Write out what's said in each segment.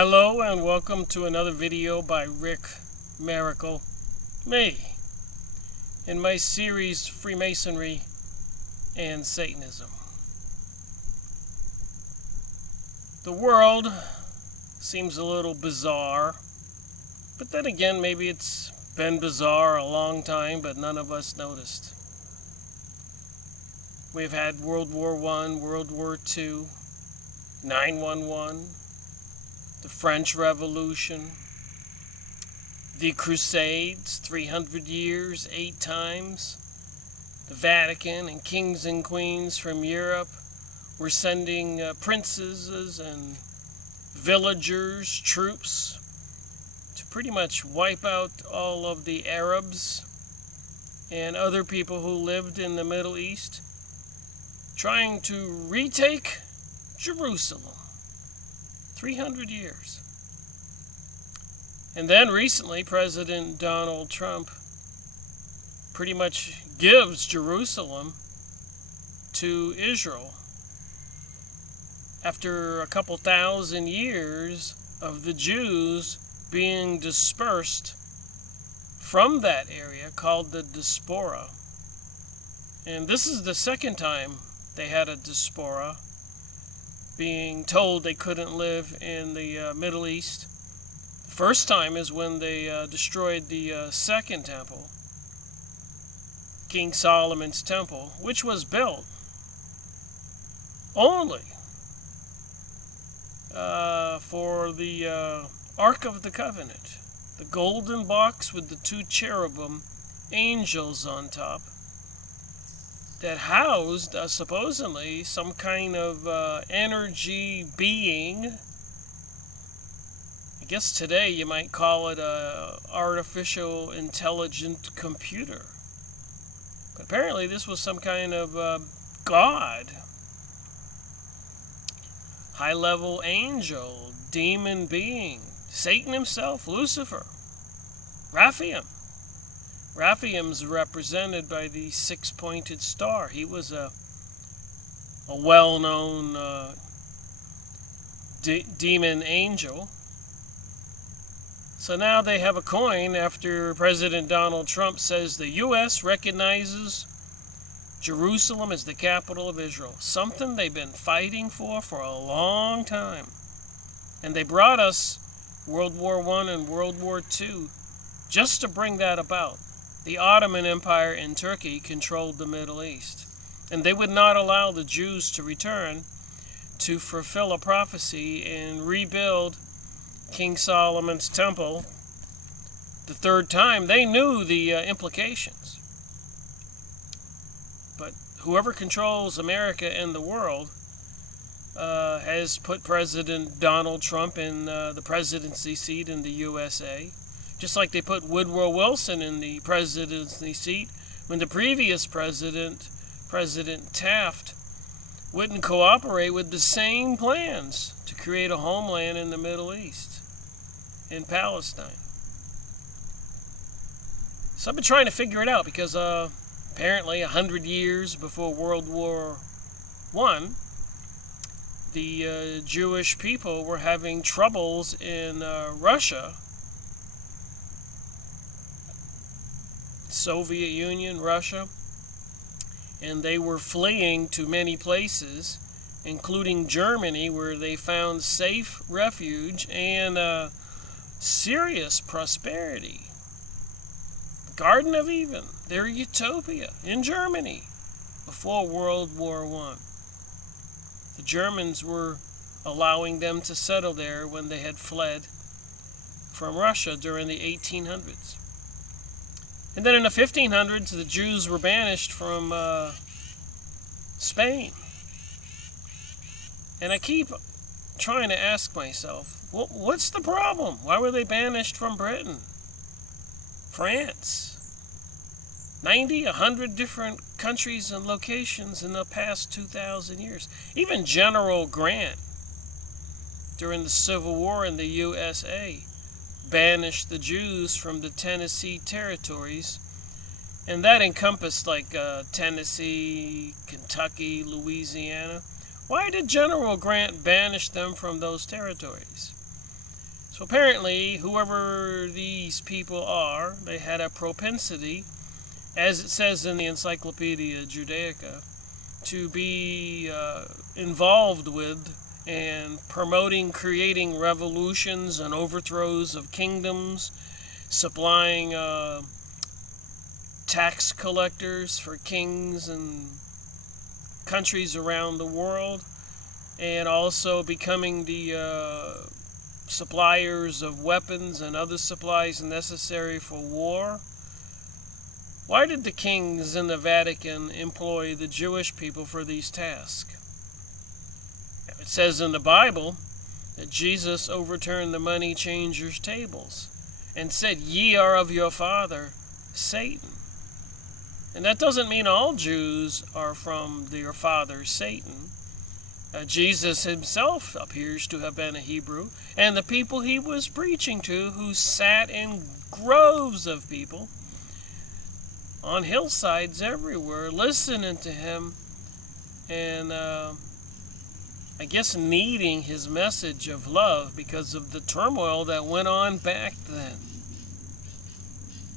Hello and welcome to another video by Rick Miracle, me, in my series Freemasonry and Satanism. The world seems a little bizarre, but then again maybe it's been bizarre a long time but none of us noticed. We've had World War I, World War II, 9/11, the French Revolution, the Crusades, 300 years, 8 times. The Vatican and kings and queens from Europe were sending princesses and villagers, troops, to pretty much wipe out all of the Arabs and other people who lived in the Middle East, trying to retake Jerusalem. 300 years. And then recently, President Donald Trump pretty much gives Jerusalem to Israel after a couple thousand years of the Jews being dispersed from that area called the diaspora. And this is the second time they had a diaspora, being told they couldn't live in the Middle East. The first time is when they destroyed the Second Temple, King Solomon's Temple, which was built only for the Ark of the Covenant, the golden box with the 2 cherubim angels on top, that housed supposedly some kind of energy being. I guess today you might call it a artificial intelligent computer. But apparently this was some kind of god, high-level angel, demon being, Satan himself, Lucifer, Raphael. Raphael's represented by the 6-pointed star. He was a well-known demon angel. So now they have a coin after President Donald Trump says the U.S. recognizes Jerusalem as the capital of Israel. Something they've been fighting for a long time. And they brought us World War I and World War II just to bring that about. The Ottoman Empire in Turkey controlled the Middle East, and they would not allow the Jews to return to fulfill a prophecy and rebuild King Solomon's Temple the 3rd time. They knew the implications. But whoever controls America and the world has put President Donald Trump in the presidency seat in the USA. Just like they put Woodrow Wilson in the presidency seat when the previous president, President Taft, wouldn't cooperate with the same plans to create a homeland in the Middle East, in Palestine. So I've been trying to figure it out because apparently 100 years before World War I, the Jewish people were having troubles in Russia, Soviet Union, Russia, and they were fleeing to many places, including Germany, where they found safe refuge and serious prosperity. Garden of Eden, their utopia in Germany before World War I. The Germans were allowing them to settle there when they had fled from Russia during the 1800s. And then in the 1500s, the Jews were banished from Spain. And I keep trying to ask myself, what's the problem? Why were they banished from Britain, France? 90, 100 different countries and locations in the past 2,000 years. Even General Grant, during the Civil War in the USA, banished the Jews from the Tennessee territories, and that encompassed like Tennessee, Kentucky, Louisiana. Why did General Grant banish them from those territories? So apparently, whoever these people are, they had a propensity, as it says in the Encyclopedia Judaica, to be involved with and promoting, creating revolutions and overthrows of kingdoms, supplying tax collectors for kings and countries around the world, and also becoming the suppliers of weapons and other supplies necessary for war. Why did the kings in the Vatican employ the Jewish people for these tasks? It says in the Bible that Jesus overturned the money changers' tables and said, "Ye are of your father, Satan." And that doesn't mean all Jews are from their father, Satan. Jesus himself appears to have been a Hebrew, and the people he was preaching to, who sat in groves of people on hillsides everywhere, listening to him, and I guess needing his message of love because of the turmoil that went on back then.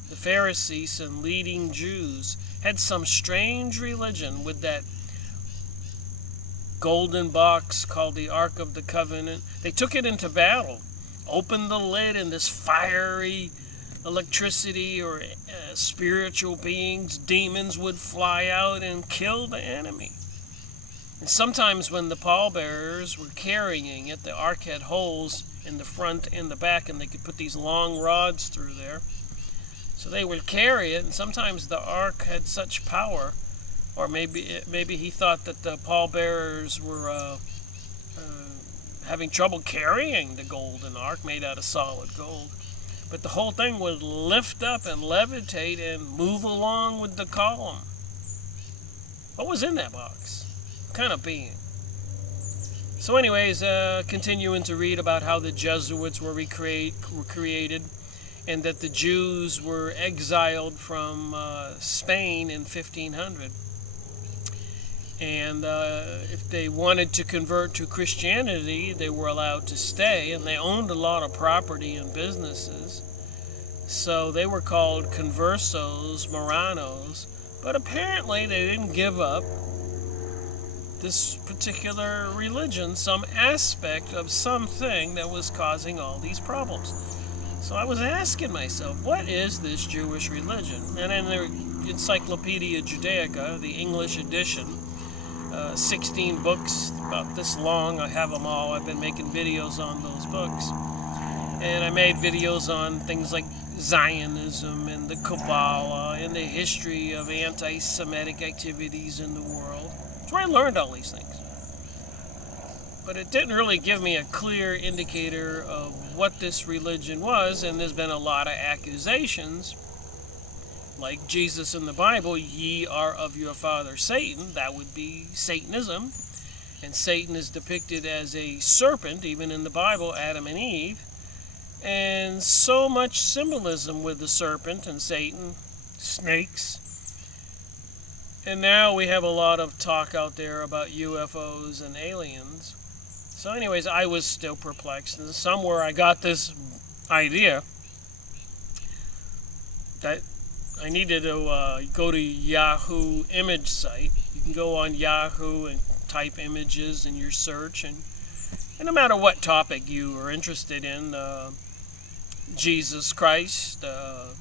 The Pharisees and leading Jews had some strange religion with that golden box called the Ark of the Covenant. They took it into battle, opened the lid, and this fiery electricity or spiritual beings, demons, would fly out and kill the enemy. And sometimes when the pallbearers were carrying it, the ark had holes in the front and the back, and they could put these long rods through there. So they would carry it, and sometimes the ark had such power, or maybe he thought that the pallbearers were having trouble carrying the golden ark made out of solid gold. But the whole thing would lift up and levitate and move along with the column. What was in that box? What kind of being? So anyways, continuing to read about how the Jesuits were created, and that the Jews were exiled from Spain in 1500. And if they wanted to convert to Christianity, they were allowed to stay, and they owned a lot of property and businesses. So they were called conversos, Moranos, but apparently they didn't give up this particular religion, some aspect of something that was causing all these problems. So I was asking myself, what is this Jewish religion? And in the Encyclopedia Judaica, the English edition, 16 books about this long, I have them all. I've been making videos on those books. And I made videos on things like Zionism and the Kabbalah and the history of anti-Semitic activities in the world. That's where I learned all these things. But it didn't really give me a clear indicator of what this religion was, and there's been a lot of accusations. Like Jesus in the Bible, "Ye are of your father Satan." That would be Satanism. And Satan is depicted as a serpent, even in the Bible, Adam and Eve. And so much symbolism with the serpent and Satan, snakes. And now we have a lot of talk out there about UFOs and aliens. So anyways, I was still perplexed. And somewhere I got this idea that I needed to go to Yahoo image site. You can go on Yahoo and type images in your search, and no matter what topic you are interested in, Jesus Christ, the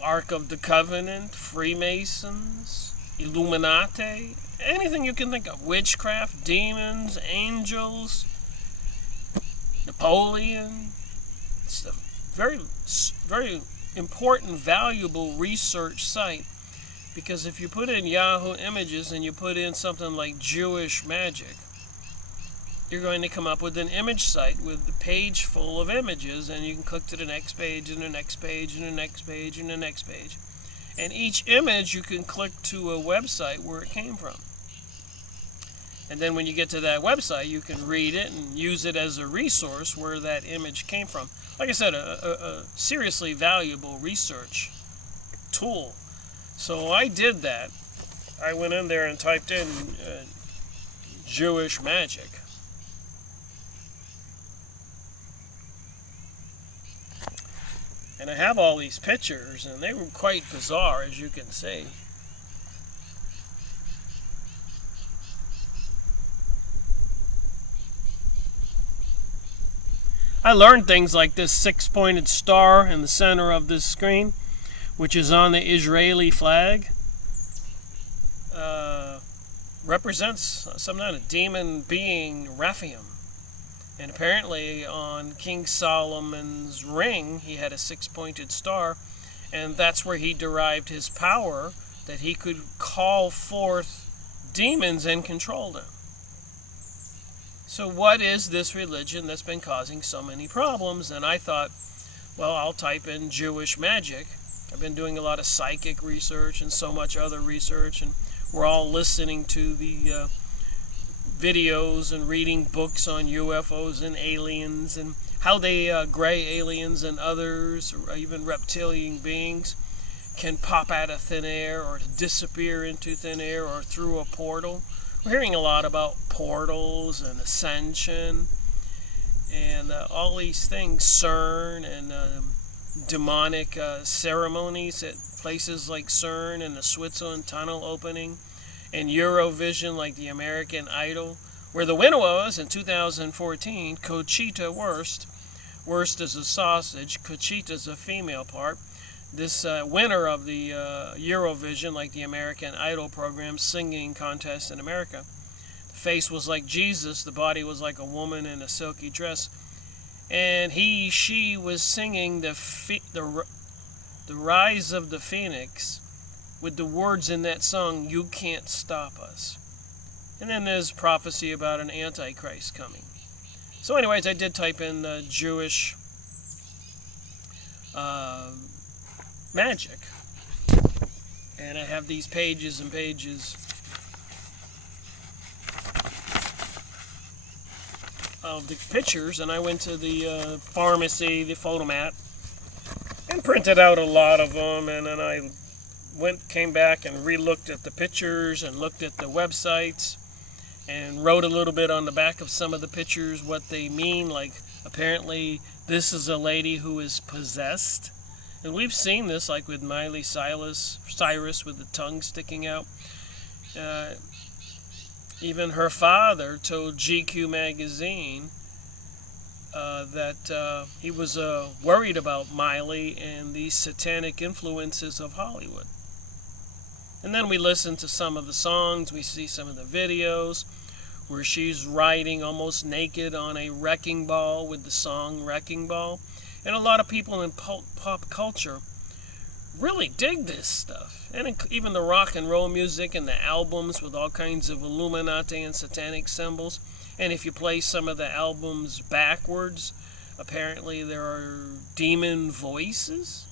Ark of the Covenant, Freemasons, Illuminati, anything you can think of, witchcraft, demons, angels, Napoleon. It's a very, very important, valuable research site, because if you put in Yahoo images and you put in something like Jewish magic, you're going to come up with an image site with a page full of images, and you can click to the next page and the next page and the next page and the next page. And each image you can click to a website where it came from. And then when you get to that website, you can read it and use it as a resource where that image came from. Like I said, a seriously valuable research tool. So I did that. I went in there and typed in Jewish magic. And I have all these pictures, and they were quite bizarre, as you can see. I learned things like this six-pointed star in the center of this screen, which is on the Israeli flag, represents some kind of demon being, Raphaim. And apparently on King Solomon's ring, he had a six-pointed star, and that's where he derived his power, that he could call forth demons and control them. So what is this religion that's been causing so many problems? And I thought, well, I'll type in Jewish magic. I've been doing a lot of psychic research and so much other research, and we're all listening to the videos and reading books on UFOs and aliens and how they, gray aliens and others, or even reptilian beings, can pop out of thin air or disappear into thin air or through a portal. We're hearing a lot about portals and ascension and all these things, CERN and demonic ceremonies at places like CERN and the Switzerland tunnel opening, and Eurovision like the American Idol, where the winner was in 2014, Conchita Wurst. Wurst is a sausage, Conchita is a female part. This winner of the Eurovision, like the American Idol program, singing contest in America. The face was like Jesus, the body was like a woman in a silky dress. And she was singing the Rise of the Phoenix with the words in that song, "You Can't Stop Us." And then there's prophecy about an Antichrist coming. So anyways, I did type in Jewish magic, and I have these pages and pages of the pictures, and I went to the pharmacy, the photomat, and printed out a lot of them, and then I came back and re-looked at the pictures and looked at the websites and wrote a little bit on the back of some of the pictures what they mean, like apparently this is a lady who is possessed. And we've seen this, like with Miley Cyrus with the tongue sticking out. Even her father told GQ magazine that he was worried about Miley and the satanic influences of Hollywood. And then we listen to some of the songs, we see some of the videos where she's riding almost naked on a wrecking ball with the song Wrecking Ball. And a lot of people in pop culture really dig this stuff. And even the rock and roll music and the albums with all kinds of Illuminati and satanic symbols. And if you play some of the albums backwards, apparently there are demon voices.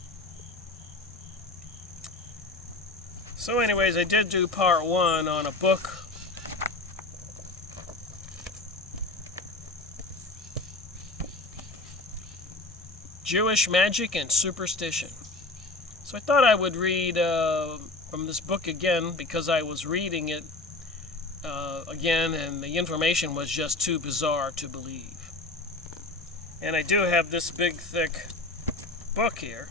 So anyways, I did do part 1 on a book Jewish Magic and Superstition. So I thought I would read from this book again, because I was reading it again and the information was just too bizarre to believe. And I do have this big thick book here,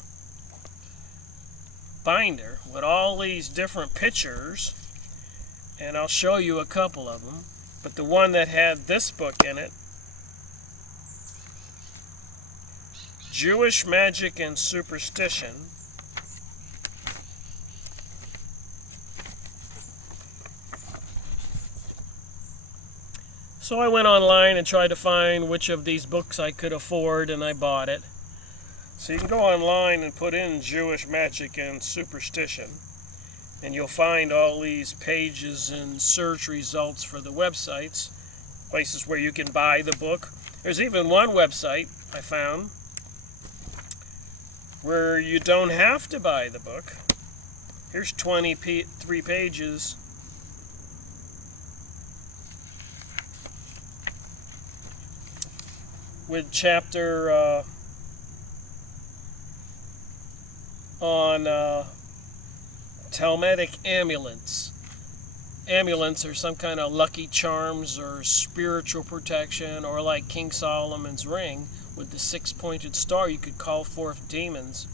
binder, with all these different pictures, and I'll show you a couple of them. But the one that had this book in it, Jewish Magic and Superstition, so I went online and tried to find which of these books I could afford, and I bought it. So you can go online and put in Jewish Magic and Superstition, and you'll find all these pages and search results for the websites, places where you can buy the book. There's even one website I found where you don't have to buy the book. Here's 23 pages with chapter on Talmudic amulets. Amulets are some kind of lucky charms or spiritual protection, or like King Solomon's ring, with the 6-pointed star, you could call forth demons.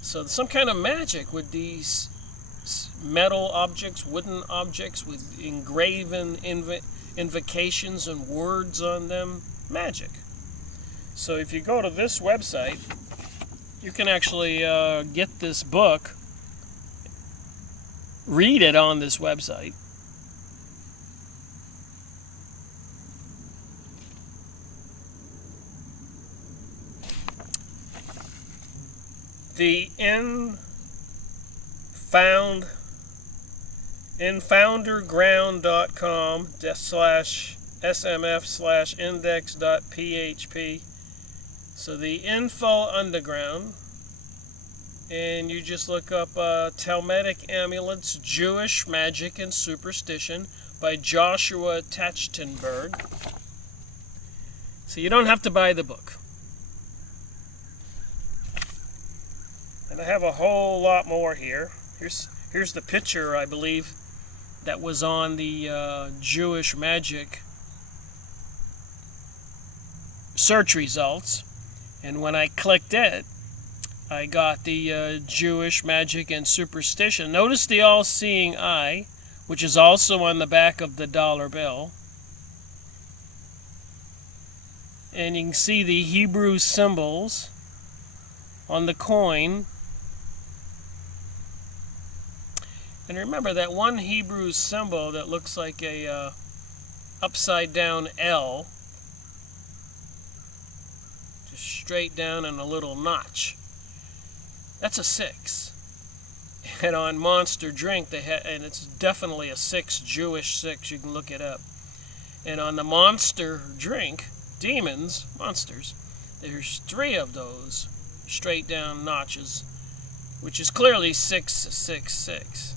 So some kind of magic with these metal objects, wooden objects with engraven invocations and words on them. Magic. So if you go to this website, you can actually get this book, read it on this website. The infounderground.com/smf/index.php. So the Info Underground, and you just look up Talmudic Amulets, Jewish Magic and Superstition by Joshua Trachtenberg. So you don't have to buy the book. And I have a whole lot more here. Here's the picture, I believe, that was on the Jewish Magic search results. And when I clicked it, I got the Jewish Magic and Superstition. Notice the all-seeing eye, which is also on the back of the dollar bill. And you can see the Hebrew symbols on the coin. And remember that one Hebrew symbol that looks like a upside down L, just straight down and a little notch. That's a 6. And on Monster Drink, and it's definitely a 6, Jewish 6. You can look it up. And on the Monster Drink, demons, monsters, there's 3 of those straight down notches, which is clearly 666.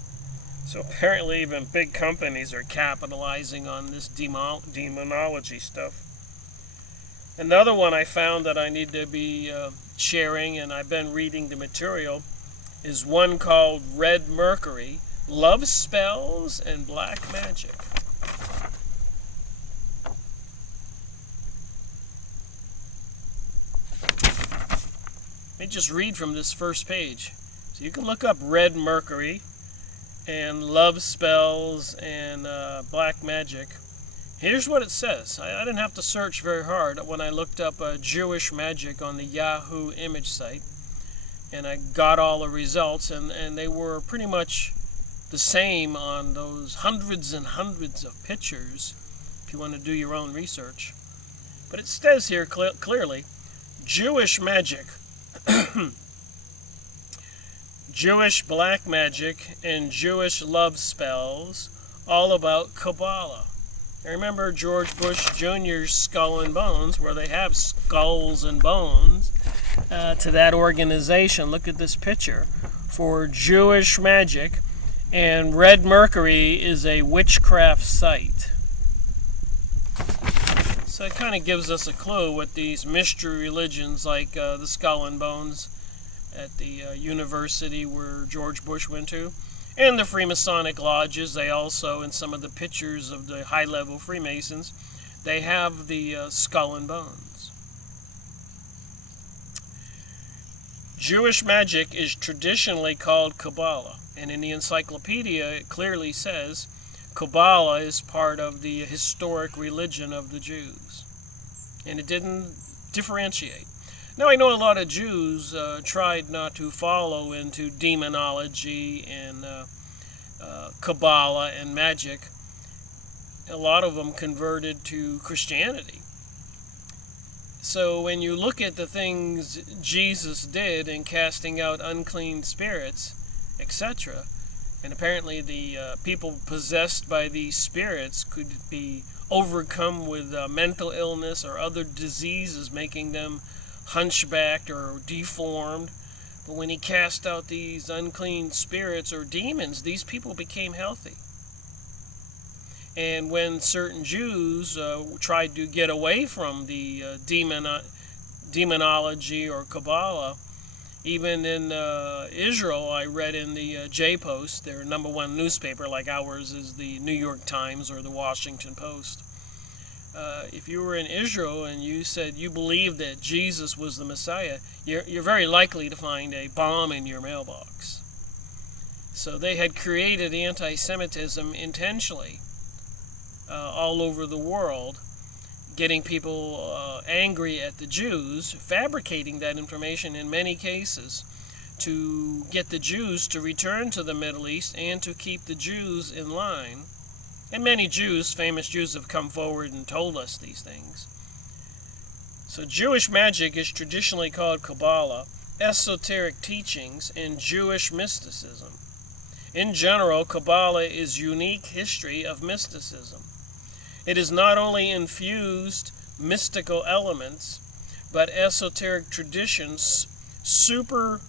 So apparently even big companies are capitalizing on this demonology stuff. Another one I found that I need to be sharing, and I've been reading the material, is one called Red Mercury, Love Spells and Black Magic. Let me just read from this first page. So you can look up Red Mercury and Love Spells and Black Magic. Here's what it says. I didn't have to search very hard when I looked up Jewish Magic on the Yahoo image site, and I got all the results, and they were pretty much the same on those hundreds and hundreds of pictures if you want to do your own research. But it says here clearly, Jewish Magic, Jewish Black Magic, and Jewish Love Spells, all about Kabbalah. I remember George Bush Jr.'s Skull and Bones, where they have skulls and bones, to that organization. Look at this picture for Jewish Magic, and Red Mercury is a witchcraft site. So it kind of gives us a clue what these mystery religions like the Skull and Bones at the university where George Bush went to, and the Freemasonic lodges. They also, in some of the pictures of the high-level Freemasons, they have the skull and bones. Jewish magic is traditionally called Kabbalah, and in the encyclopedia it clearly says Kabbalah is part of the historic religion of the Jews, and it didn't differentiate. Now, I know a lot of Jews tried not to follow into demonology and Kabbalah and magic. A lot of them converted to Christianity. So when you look at the things Jesus did in casting out unclean spirits, etc., and apparently the people possessed by these spirits could be overcome with mental illness or other diseases, making them hunchbacked or deformed. But when he cast out these unclean spirits or demons, these people became healthy. And when certain Jews tried to get away from the demonology or Kabbalah, even in Israel, I read in the J-Post, their number one newspaper, like ours is the New York Times or the Washington Post, if you were in Israel and you said you believed that Jesus was the Messiah, you're very likely to find a bomb in your mailbox. So they had created anti-Semitism intentionally all over the world, getting people angry at the Jews, fabricating that information in many cases to get the Jews to return to the Middle East and to keep the Jews in line. And many Jews, famous Jews, have come forward and told us these things. So Jewish magic is traditionally called Kabbalah, esoteric teachings, and Jewish mysticism. In general, Kabbalah is unique history of mysticism. It is not only infused mystical elements, but esoteric traditions, super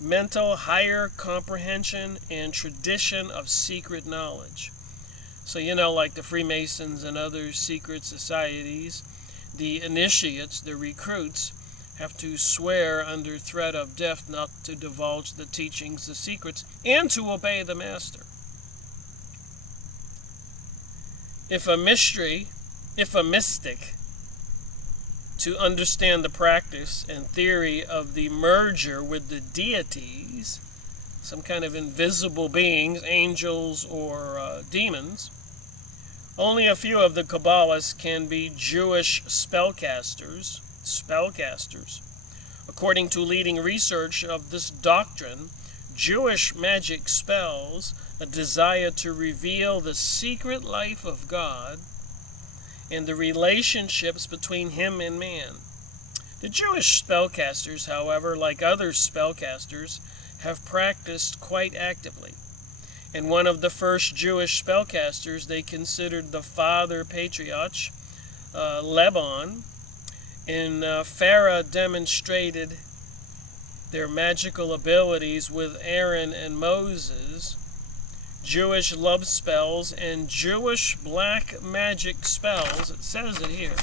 mental, higher comprehension, and tradition of secret knowledge. So, like the Freemasons and other secret societies, the initiates, the recruits, have to swear under threat of death not to divulge the teachings, the secrets, and to obey the master. If a mystic, to understand the practice and theory of the merger with the deities, some kind of invisible beings, angels or demons, only a few of the Kabbalists can be Jewish spellcasters. According to leading research of this doctrine, Jewish magic spells a desire to reveal the secret life of God and the relationships between him and man. The Jewish spellcasters, however, like other spellcasters, have practiced quite actively. And one of the first Jewish spellcasters they considered the father patriarch, Laban, and Pharaoh demonstrated their magical abilities with Aaron and Moses, Jewish love spells, and Jewish black magic spells. It says it here.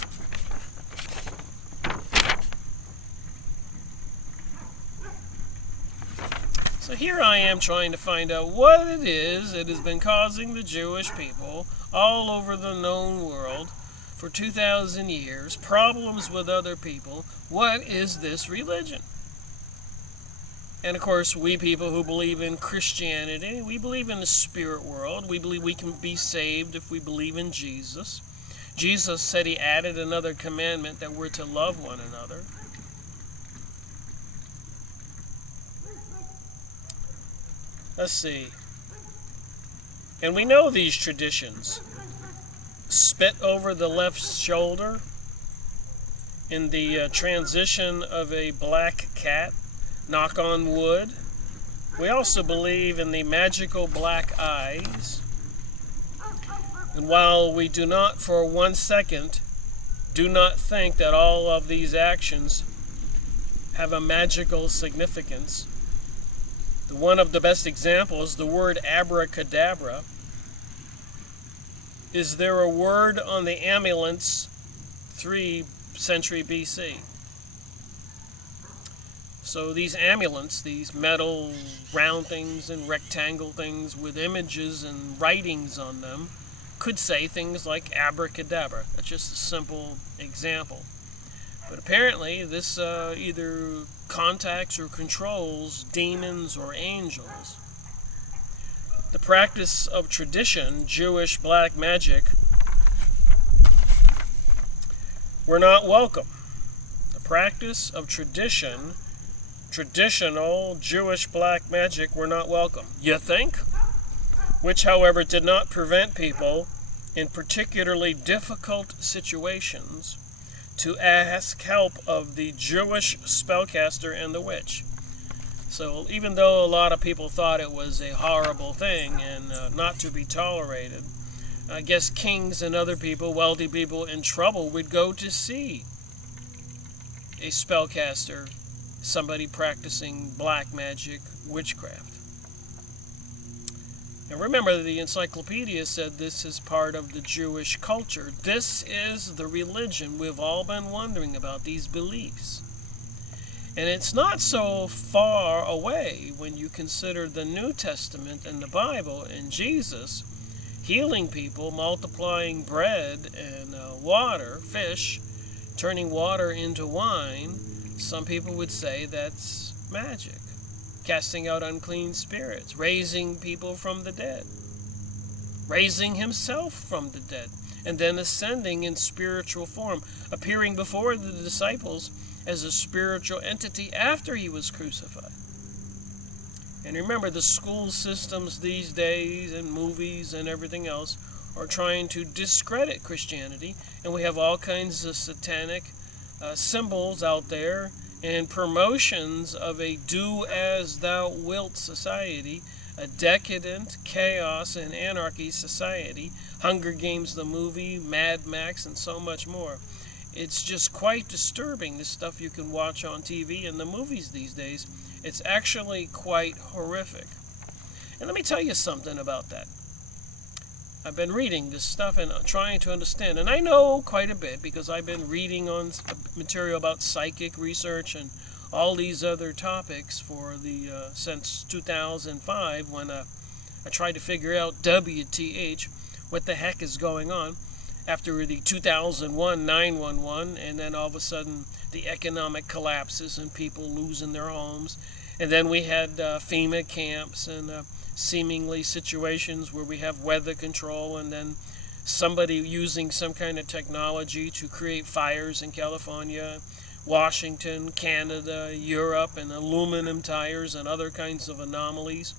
So here I am trying to find out what it is that has been causing the Jewish people all over the known world for 2,000 years, problems with other people. What is this religion? And of course, we people who believe in Christianity, we believe in the spirit world. We believe we can be saved if we believe in Jesus. Jesus said he added another commandment, that we're to love one another. Let's see. And we know these traditions. Spit over the left shoulder in the transition of a black cat. Knock on wood. We also believe in the magical black eyes. And while we do not for 1 second do not think that all of these actions have a magical significance, one of the best examples, the word abracadabra. Is there a word on the amulets 3 century BC? So these amulets, these metal round things and rectangle things with images and writings on them, could say things like abracadabra. That's just a simple example. But apparently this either contacts or controls demons or angels. The practice of tradition, Jewish black magic, were not welcome. The practice of tradition, traditional Jewish black magic, were not welcome. You think? Which, however, did not prevent people in particularly difficult situations to ask help of the Jewish spellcaster and the witch. So even though a lot of people thought it was a horrible thing and not to be tolerated, I guess kings and other people, wealthy people in trouble, would go to see a spellcaster, somebody practicing black magic, witchcraft. And remember, the encyclopedia said this is part of the Jewish culture. This is the religion we've all been wondering about, these beliefs. And it's not so far away when you consider the New Testament and the Bible and Jesus. healing people, multiplying bread and water, fish, turning water into wine, some people would say that's magic. Casting out unclean spirits, raising people from the dead, raising himself from the dead, and then ascending in spiritual form, appearing before the disciples as a spiritual entity after he was crucified. And remember, the school systems these days and movies and everything else are trying to discredit Christianity, and we have all kinds of satanic symbols out there and promotions of a do-as-thou-wilt society, a decadent, chaos, and anarchy society, Hunger Games the movie, Mad Max, and so much more. It's just quite disturbing, the stuff you can watch on TV and the movies these days. It's actually quite horrific. And let me tell you something about that. I've been reading this stuff and trying to understand, and I know quite a bit because I've been reading on material about psychic research and all these other topics for since 2005 when I tried to figure out WTH, what the heck is going on, after the 2001 911, and then all of a sudden the economic collapses and people losing their homes. And then we had FEMA camps and seemingly situations where we have weather control, and then somebody using some kind of technology to create fires in California, Washington, Canada, Europe, and aluminum tires and other kinds of anomalies.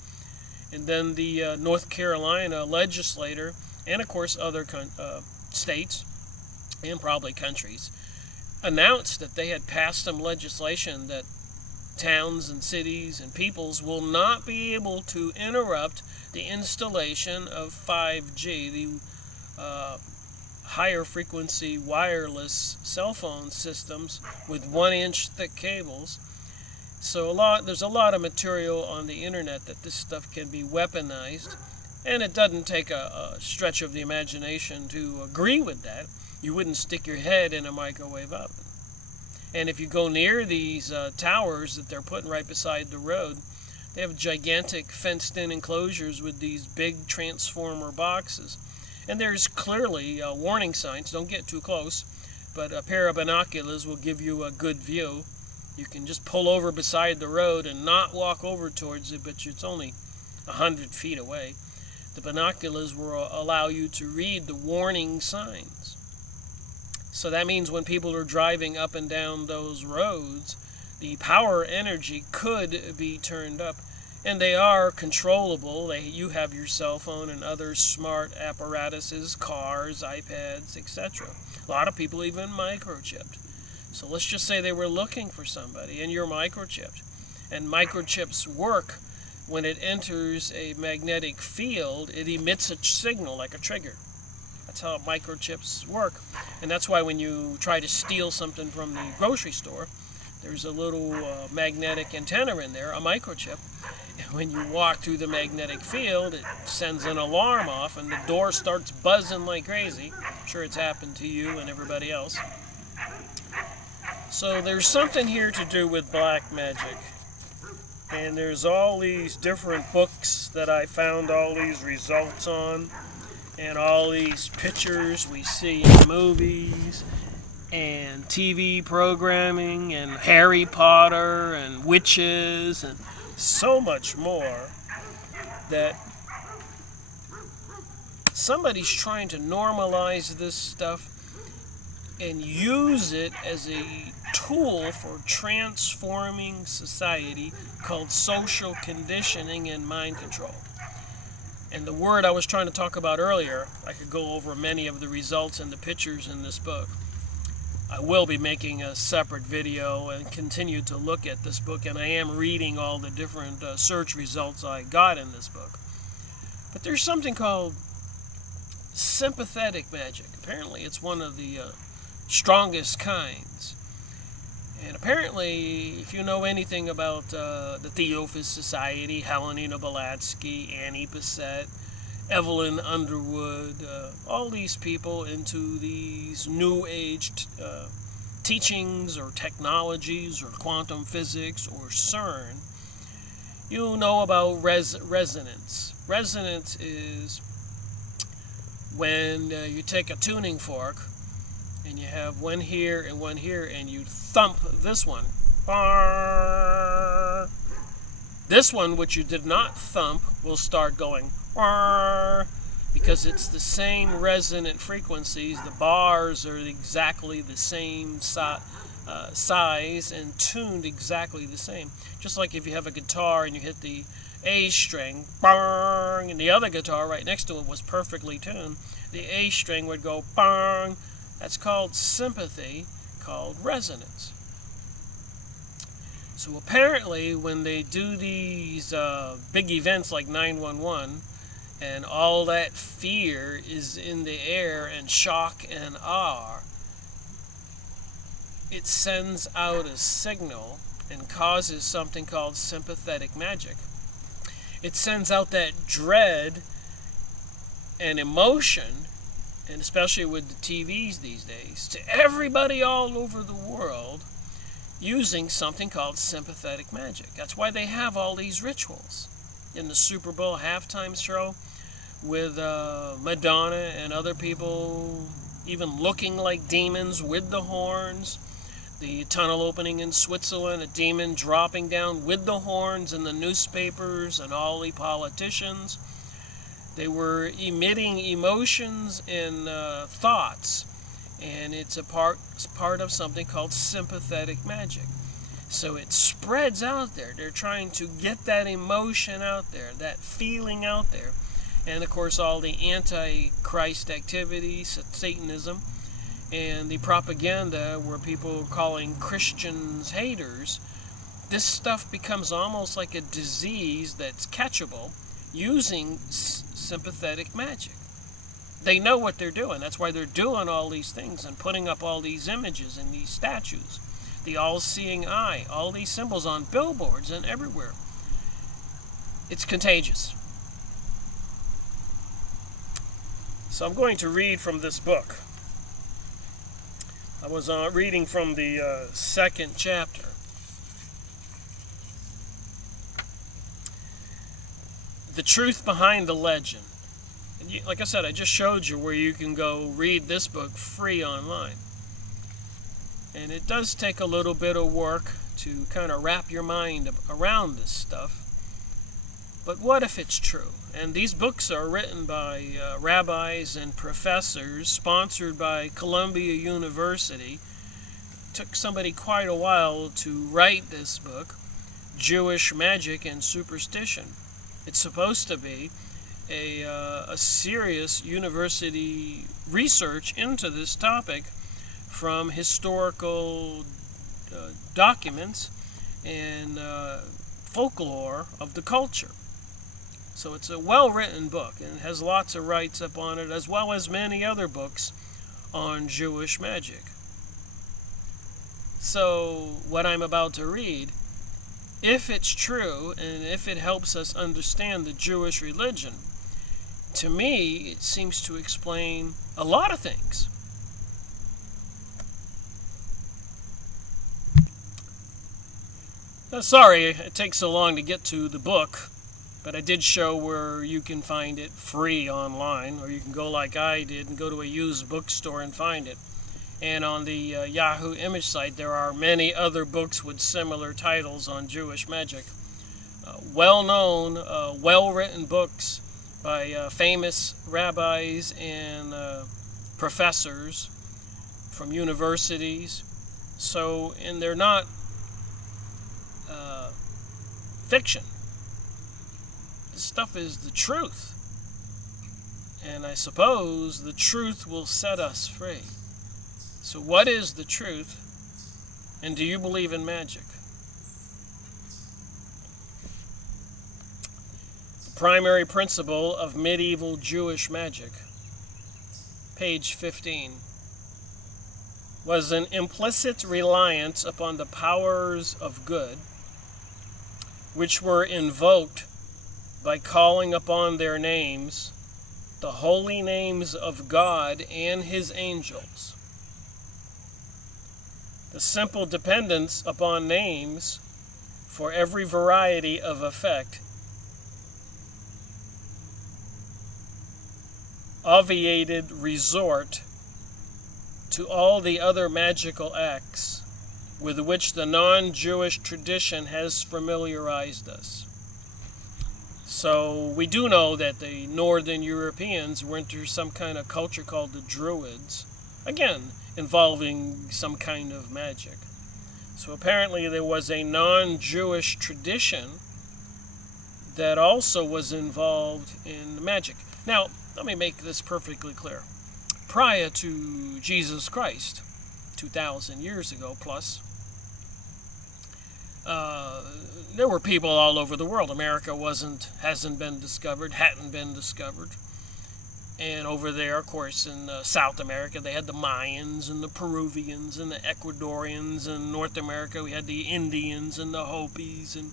And then the North Carolina legislator, and of course other states and probably countries, announced that they had passed some legislation that towns and cities and peoples will not be able to interrupt the installation of 5G, the higher frequency wireless cell phone systems with 1-inch thick cables. So there's a lot of material on the internet that this stuff can be weaponized, and it doesn't take a stretch of the imagination to agree with that. You wouldn't stick your head in a microwave oven. And if you go near these towers that they're putting right beside the road, they have gigantic fenced-in enclosures with these big transformer boxes. And there's clearly warning signs. Don't get too close, but a pair of binoculars will give you a good view. You can just pull over beside the road and not walk over towards it, but it's only 100 feet away. The binoculars will allow you to read the warning signs. So that means when people are driving up and down those roads, the power energy could be turned up, and they are controllable. You have your cell phone and other smart apparatuses, cars, iPads, etc. A lot of people even microchipped. So let's just say they were looking for somebody and you're microchipped. And microchips work when it enters a magnetic field, it emits a signal like a trigger. That's how microchips work. And that's why when you try to steal something from the grocery store, there's a little magnetic antenna in there, a microchip. And when you walk through the magnetic field, it sends an alarm off and the door starts buzzing like crazy. I'm sure it's happened to you and everybody else. So there's something here to do with black magic. And there's all these different books that I found all these results on, and all these pictures we see in movies and TV programming and Harry Potter and witches and so much more, that somebody's trying to normalize this stuff and use it as a tool for transforming society, called social conditioning and mind control. And the word I was trying to talk about earlier, I could go over many of the results and the pictures in this book. I will be making a separate video and continue to look at this book, and I am reading all the different search results I got in this book. But there's something called sympathetic magic. Apparently it's one of the strongest kinds. And apparently, if you know anything about the Theophist Society, Helena Blavatsky, Annie Besant, Evelyn Underwood, all these people into these new age teachings or technologies or quantum physics or CERN, you know about resonance. Resonance is when you take a tuning fork and you have one here and you thump this one. This one, which you did not thump, will start going because it's the same resonant frequencies. The bars are exactly the same size and tuned exactly the same. Just like if you have a guitar and you hit the A string, bang, and the other guitar right next to it was perfectly tuned, the A string would go bang. That's called sympathy, called resonance. So apparently when they do these big events like 911 and all that fear is in the air and shock and awe, it sends out a signal and causes something called sympathetic magic. It sends out that dread and emotion, and especially with the TVs these days, to everybody all over the world using something called sympathetic magic. That's why they have all these rituals. In the Super Bowl halftime show with Madonna and other people even looking like demons with the horns, the tunnel opening in Switzerland, a demon dropping down with the horns in the newspapers and all the politicians. They were emitting emotions and thoughts, and it's a part of something called sympathetic magic. So it spreads out there. They're trying to get that emotion out there, that feeling out there. And of course all the anti-Christ activity, Satanism, and the propaganda where people are calling Christians haters. This stuff becomes almost like a disease that's catchable using sympathetic magic. They know what they're doing. That's why they're doing all these things and putting up all these images and these statues. The all-seeing eye, all these symbols on billboards and everywhere. It's contagious. So I'm going to read from this book. I was reading from the second chapter. The truth behind the legend. And like I said, I just showed you where you can go read this book free online. And it does take a little bit of work to kind of wrap your mind around this stuff. But what if it's true? And these books are written by rabbis and professors, sponsored by Columbia University. It took somebody quite a while to write this book, Jewish Magic and Superstition. It's supposed to be a serious university research into this topic from historical documents and folklore of the culture. So it's a well-written book and it has lots of rights up on it, as well as many other books on Jewish magic. So what I'm about to read, if it's true and if it helps us understand the Jewish religion, to me it seems to explain a lot of things. Sorry it takes so long to get to the book, but I did show where you can find it free online, or you can go like I did and go to a used bookstore and find it. And on the Yahoo image site, there are many other books with similar titles on Jewish magic. Well-known, well-written books by famous rabbis and professors from universities. So, and they're not fiction. This stuff is the truth. And I suppose the truth will set us free. So what is the truth? And do you believe in magic? The primary principle of medieval Jewish magic, page 15, was an implicit reliance upon the powers of good, which were invoked by calling upon their names, the holy names of God and His angels. The simple dependence upon names for every variety of effect obviated resort to all the other magical acts with which the non-Jewish tradition has familiarized us. So we do know that the Northern Europeans went through some kind of culture called the Druids, again, involving some kind of magic. So apparently there was a non-Jewish tradition that also was involved in magic. Now, let me make this perfectly clear. Prior to Jesus Christ, 2,000 years ago plus, there were people all over the world. America hadn't been discovered. And over there, of course, in South America, they had the Mayans and the Peruvians and the Ecuadorians. In North America, we had the Indians and the Hopis. And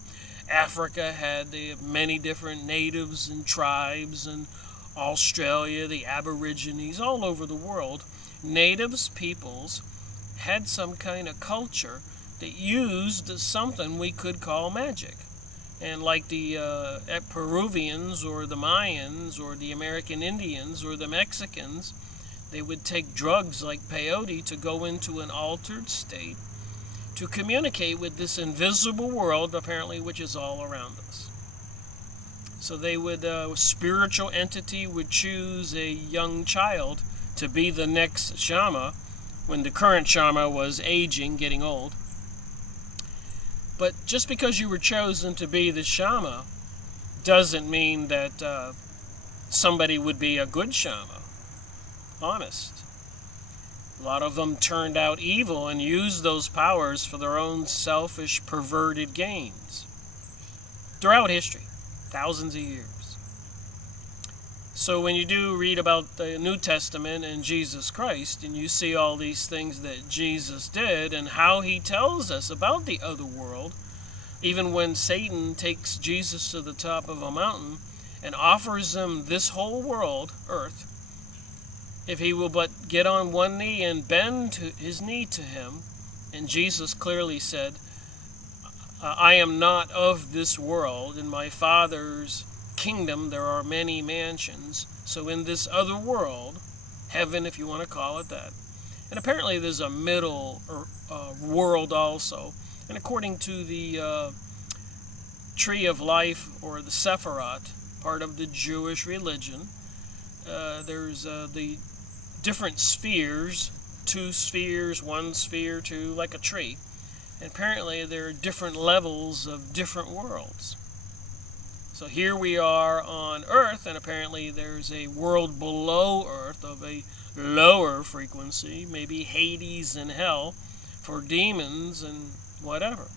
Africa had the many different natives and tribes. And Australia, the Aborigines, all over the world. Natives, peoples, had some kind of culture that used something we could call magic. And like the Peruvians or the Mayans or the American Indians or the Mexicans, they would take drugs like peyote to go into an altered state to communicate with this invisible world, apparently, which is all around us. So they would, a spiritual entity would choose a young child to be the next Shama when the current Shama was aging, getting old. But just because you were chosen to be the Shama doesn't mean that somebody would be a good Shama. Honest. A lot of them turned out evil and used those powers for their own selfish, perverted gains. Throughout history, thousands of years. So when you do read about the New Testament and Jesus Christ, and you see all these things that Jesus did and how he tells us about the other world, even when Satan takes Jesus to the top of a mountain and offers him this whole world, earth, if he will but get on one knee and bend his knee to him, and Jesus clearly said, I am not of this world. In my Father's kingdom there are many mansions. So in this other world, heaven if you want to call it that, and apparently there's a middle world also, and according to the tree of life or the Sephiroth, part of the Jewish religion, there's the different spheres, 2 spheres, 1 sphere, 2, like a tree. And apparently there are different levels of different worlds. So here we are on Earth, and apparently there's a world below Earth of a lower frequency, maybe Hades and hell for demons and whatever.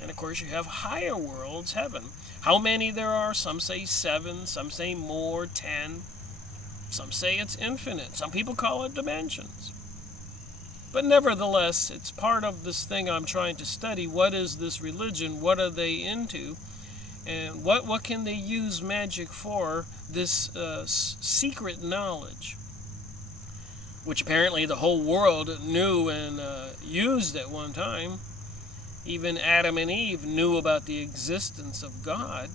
And of course you have higher worlds, heaven. How many there are? Some say 7, some say more, 10. Some say it's infinite. Some people call it dimensions. But nevertheless, it's part of this thing I'm trying to study. What is this religion? What are they into? And what can they use magic for? This secret knowledge, which apparently the whole world knew and used at one time. Even Adam and Eve knew about the existence of God.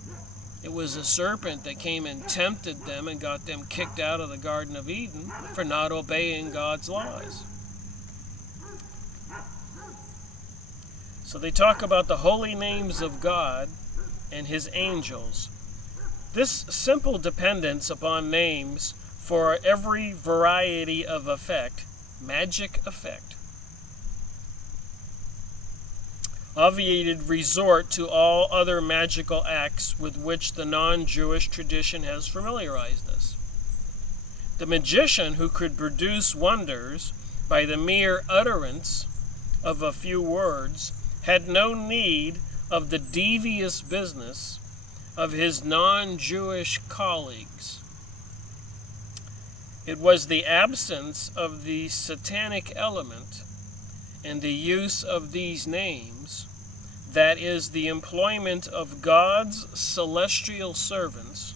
It was a serpent that came and tempted them and got them kicked out of the Garden of Eden for not obeying God's laws. So they talk about the holy names of God and his angels. This simple dependence upon names for every variety of effect, magic effect, obviated resort to all other magical acts with which the non-Jewish tradition has familiarized us. The magician who could produce wonders by the mere utterance of a few words had no need of the devious business of his non-Jewish colleagues. It was the absence of the satanic element and the use of these names, that is, the employment of God's celestial servants,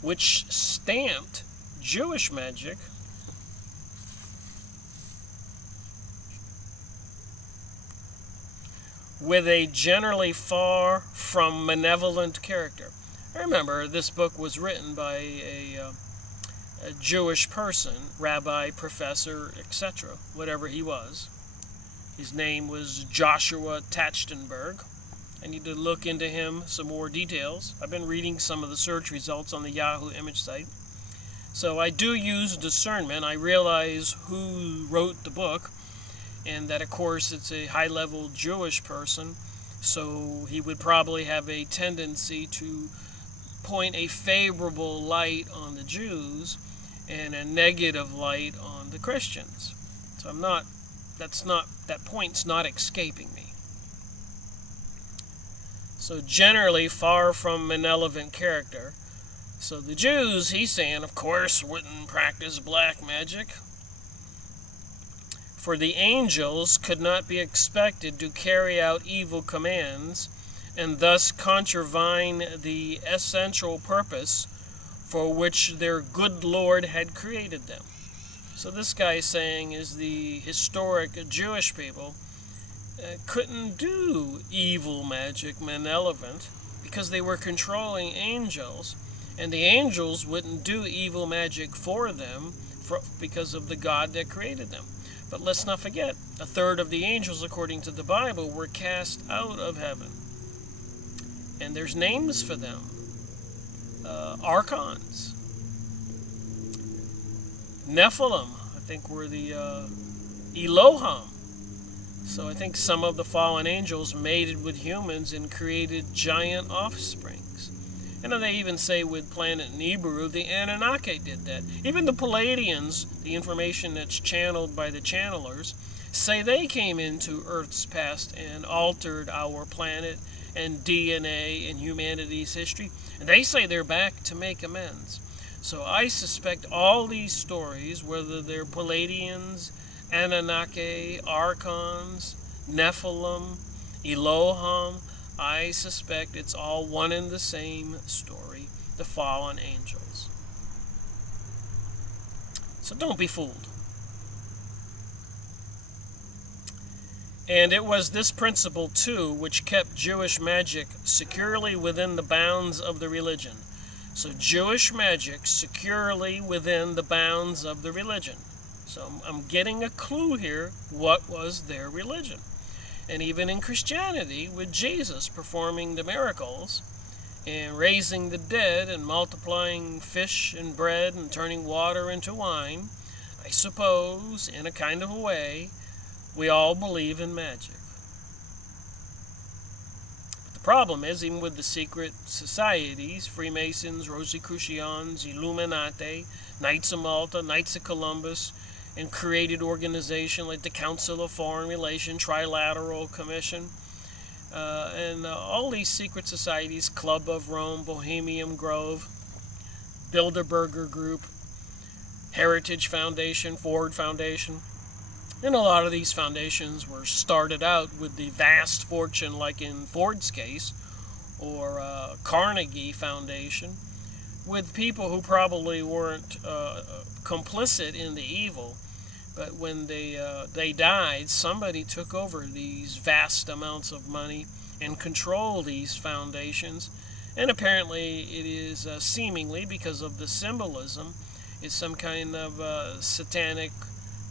which stamped Jewish magic with a generally far from malevolent character. I remember this book was written by a Jewish person, rabbi, professor, etc., whatever he was. His name was Joshua Trachtenberg. I need to look into him some more details. I've been reading some of the search results on the Yahoo image site. So I do use discernment. I realize who wrote the book, and that, of course, it's a high-level Jewish person, so he would probably have a tendency to point a favorable light on the Jews and a negative light on the Christians. So that point's not escaping me. So generally far from malevolent character. So the Jews, he's saying, of course, wouldn't practice black magic. For the angels could not be expected to carry out evil commands and thus contravene the essential purpose for which their good Lord had created them. So this guy is saying is the historic Jewish people couldn't do evil magic, malevolent, because they were controlling angels, and the angels wouldn't do evil magic for them because of the God that created them. But let's not forget, a third of the angels, according to the Bible, were cast out of heaven. And there's names for them. Archons. Nephilim, I think, were the Elohim. So I think some of the fallen angels mated with humans and created giant offsprings. And then they even say with planet Nibiru, the Anunnaki did that. Even the Palladians, the information that's channeled by the channelers, say they came into Earth's past and altered our planet and DNA and humanity's history. And they say they're back to make amends. So I suspect all these stories, whether they're Palladians, Anunnaki, Archons, Nephilim, Elohim, I suspect it's all one and the same story, the fallen angels. So don't be fooled. And it was this principle, too, which kept Jewish magic securely within the bounds of the religion. So Jewish magic securely within the bounds of the religion. So I'm getting a clue here, what was their religion? And even in Christianity, with Jesus performing the miracles and raising the dead and multiplying fish and bread and turning water into wine, I suppose, in a kind of a way, we all believe in magic. But the problem is, even with the secret societies, Freemasons, Rosicrucians, Illuminati, Knights of Malta, Knights of Columbus, and created organizations like the Council of Foreign Relations, Trilateral Commission, and all these secret societies, Club of Rome, Bohemian Grove, Bilderberger Group, Heritage Foundation, Ford Foundation. And a lot of these foundations were started out with the vast fortune, like in Ford's case, or Carnegie Foundation, with people who probably weren't complicit in the evil. But when they died, somebody took over these vast amounts of money and controlled these foundations. And apparently it is seemingly, because of the symbolism, is some kind of satanic,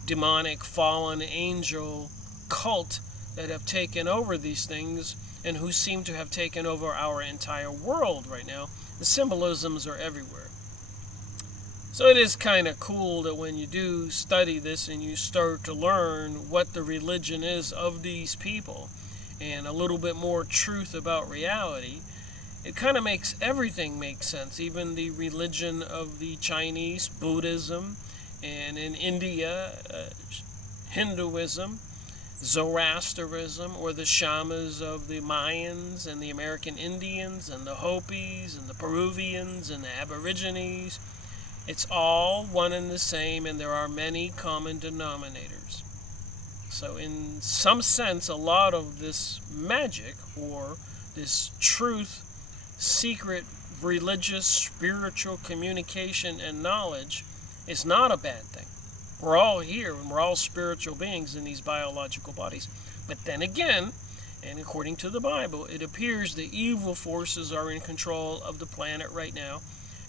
demonic, fallen angel cult that have taken over these things and who seem to have taken over our entire world right now. The symbolisms are everywhere. So it is kind of cool that when you do study this and you start to learn what the religion is of these people and a little bit more truth about reality, it kind of makes everything make sense. Even the religion of the Chinese, Buddhism, and in India, Hinduism, Zoroastrianism, or the shamans of the Mayans and the American Indians and the Hopis and the Peruvians and the Aborigines. It's all one and the same, and there are many common denominators. So in some sense, a lot of this magic, or this truth, secret, religious, spiritual communication and knowledge is not a bad thing. We're all here, and we're all spiritual beings in these biological bodies. But then again, and according to the Bible, it appears the evil forces are in control of the planet right now,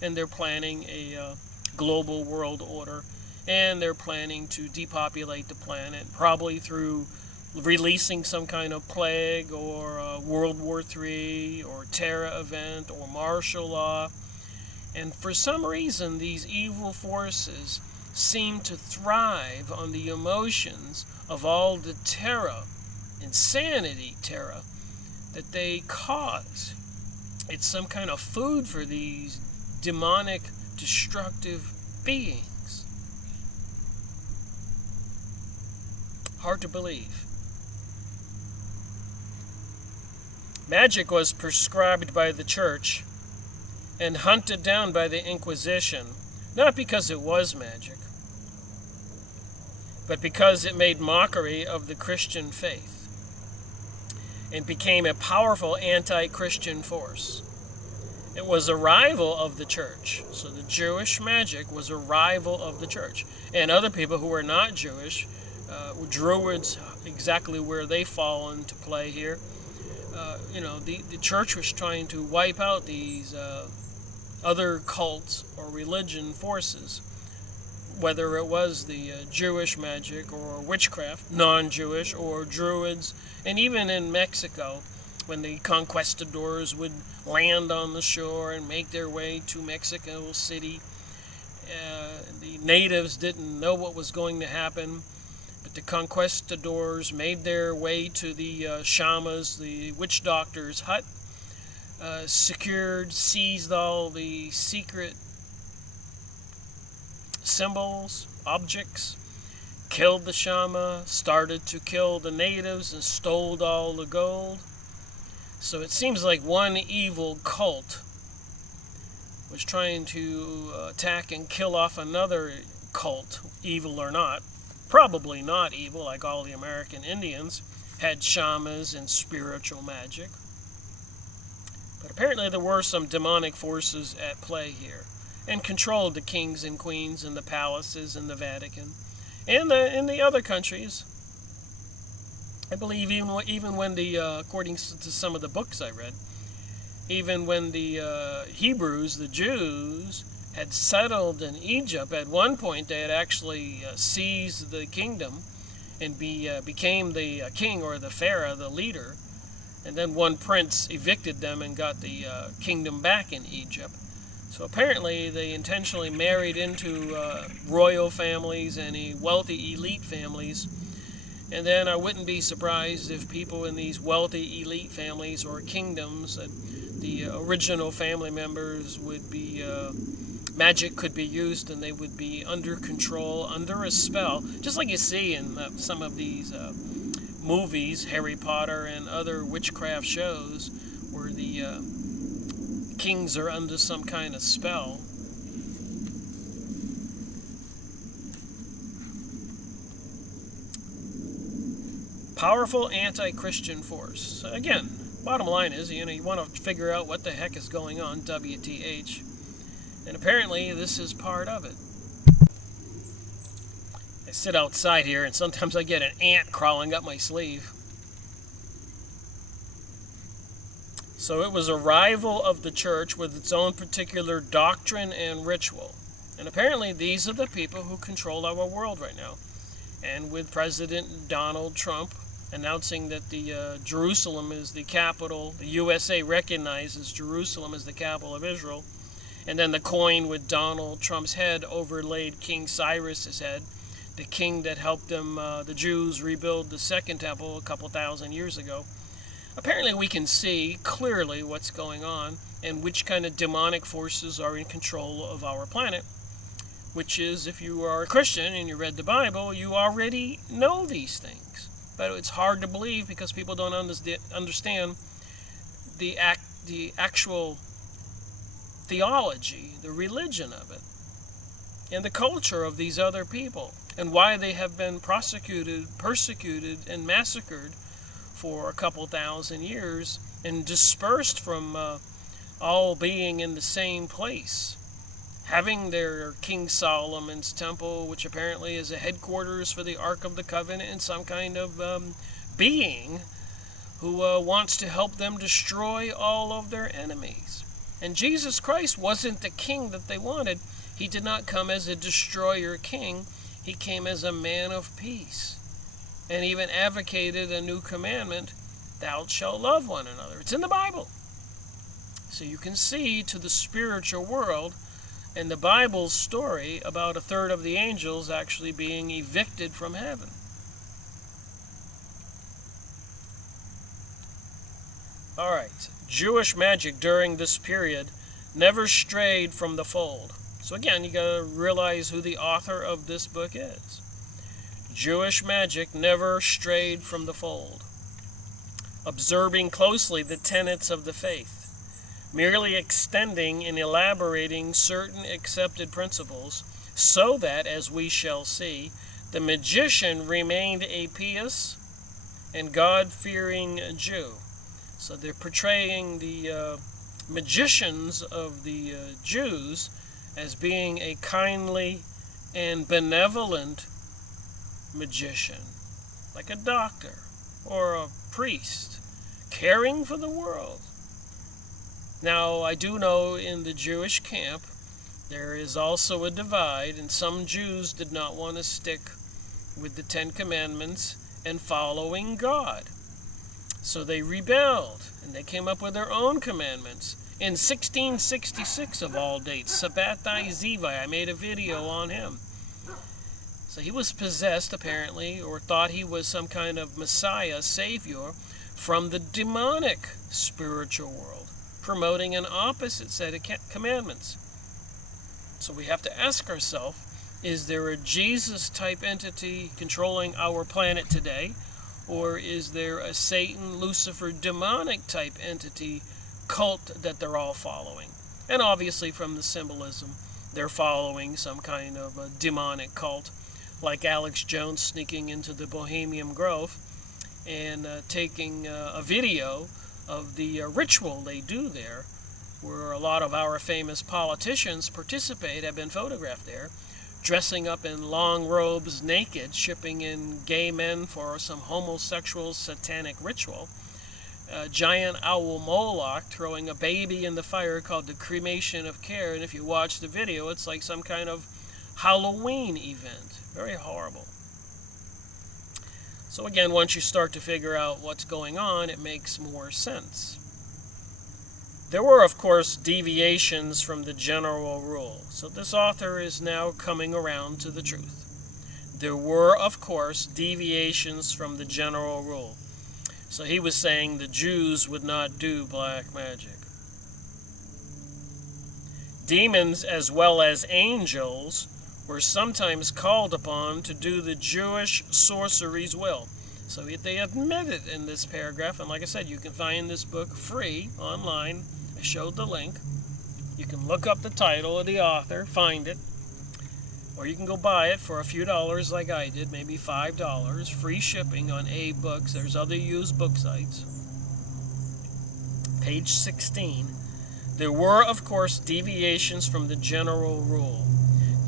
and they're planning a global world order, and they're planning to depopulate the planet, probably through releasing some kind of plague or World War III or terror event or martial law. And for some reason, these evil forces seem to thrive on the emotions of all the terror, insanity terror, that they cause. It's some kind of food for these demonic, destructive beings. Hard to believe. Magic was prescribed by the church and hunted down by the Inquisition, not because it was magic, but because it made mockery of the Christian faith and became a powerful anti-Christian force. It was a rival of the church. So the Jewish magic was a rival of the church. And other people who were not Jewish, Druids, exactly where they fall into play here. The church was trying to wipe out these other cults or religion forces, whether it was the Jewish magic or witchcraft, non-Jewish, or Druids. And even in Mexico, when the conquistadors would land on the shore and make their way to Mexico City, the natives didn't know what was going to happen, but the conquistadors made their way to the shamas, the witch doctor's hut, seized all the secret symbols, objects, killed the shama, started to kill the natives, and stole all the gold. So it seems like one evil cult was trying to attack and kill off another cult, evil or not. Probably not evil, like all the American Indians had shamas and spiritual magic. But apparently there were some demonic forces at play here, and controlled the kings and queens and the palaces and the Vatican, and in the other countries. I believe even when according to some of the books I read, even when the Hebrews, the Jews, had settled in Egypt, at one point they had actually seized the kingdom and became the king or the pharaoh, the leader. And then one prince evicted them and got the kingdom back in Egypt. So apparently they intentionally married into royal families and wealthy elite families. And then I wouldn't be surprised if people in these wealthy elite families or kingdoms, the original family members would be, magic could be used and they would be under control, under a spell, just like you see in some of these movies, Harry Potter and other witchcraft shows, where the kings are under some kind of spell. Powerful anti-Christian force. So again, bottom line is, you want to figure out what the heck is going on, WTH. And apparently this is part of it. I sit outside here and sometimes I get an ant crawling up my sleeve. So it was a rival of the church with its own particular doctrine and ritual. And apparently these are the people who control our world right now. And with President Donald Trump announcing that the Jerusalem is the capital, the USA recognizes Jerusalem as the capital of Israel, and then the coin with Donald Trump's head overlaid King Cyrus's head, the king that helped them, the Jews, rebuild the Second Temple a couple thousand years ago. Apparently we can see clearly what's going on and which kind of demonic forces are in control of our planet, which is, if you are a Christian and you read the Bible, you already know these things. But it's hard to believe because people don't understand the actual theology, the religion of it, and the culture of these other people, and why they have been persecuted, and massacred for a couple thousand years and dispersed from all being in the same place, having their King Solomon's temple, which apparently is a headquarters for the Ark of the Covenant, and some kind of being who wants to help them destroy all of their enemies. And Jesus Christ wasn't the king that they wanted. He did not come as a destroyer king. He came as a man of peace, and even advocated a new commandment, thou shalt love one another. It's in the Bible. So you can see to the spiritual world and the Bible's story about a third of the angels actually being evicted from heaven. All right, Jewish magic during this period never strayed from the fold. So again, you got to realize who the author of this book is. Jewish magic never strayed from the fold, observing closely the tenets of the faith, merely extending and elaborating certain accepted principles, so that, as we shall see, the magician remained a pious and God-fearing Jew. So they're portraying the magicians of the Jews as being a kindly and benevolent magician, like a doctor or a priest, caring for the world. Now, I do know in the Jewish camp there is also a divide, and some Jews did not want to stick with the Ten Commandments and following God. So they rebelled, and they came up with their own commandments. In 1666 of all dates, Sabbatai Zivi, I made a video on him. So he was possessed, apparently, or thought he was some kind of Messiah, Savior, from the demonic spiritual world, promoting an opposite set of commandments. So we have to ask ourselves, is there a Jesus-type entity controlling our planet today? Or is there a Satan, Lucifer, demonic-type entity cult that they're all following? And obviously from the symbolism, they're following some kind of a demonic cult, like Alex Jones sneaking into the Bohemian Grove and taking a video of the ritual they do there, where a lot of our famous politicians participate, have been photographed there, dressing up in long robes, naked, shipping in gay men for some homosexual satanic ritual. Giant owl Moloch throwing a baby in the fire called the cremation of care, and if you watch the video, it's like some kind of Halloween event. Very horrible. So again, once you start to figure out what's going on, it makes more sense. There were, of course, deviations from the general rule. So this author is now coming around to the truth. There were, of course, deviations from the general rule. So he was saying the Jews would not do black magic. Demons, as well as angels, were sometimes called upon to do the Jewish sorcery's will. So they admit it in this paragraph, and like I said, you can find this book free online. I showed the link. You can look up the title of the author, find it, or you can go buy it for a few dollars like I did, maybe $5, free shipping on A-Books. There's other used book sites. Page 16. There were, of course, deviations from the general rule.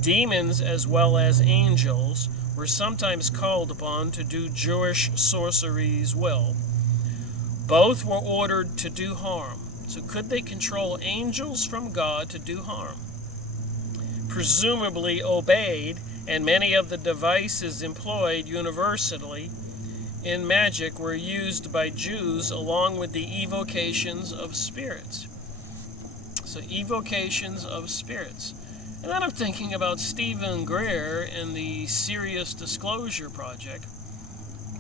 Demons, as well as angels, were sometimes called upon to do Jewish sorcery's will. Both were ordered to do harm. So could they control angels from God to do harm? Presumably obeyed, and many of the devices employed universally in magic were used by Jews along with the evocations of spirits. So evocations of spirits. And then I'm thinking about Stephen Greer and the Serious Disclosure Project.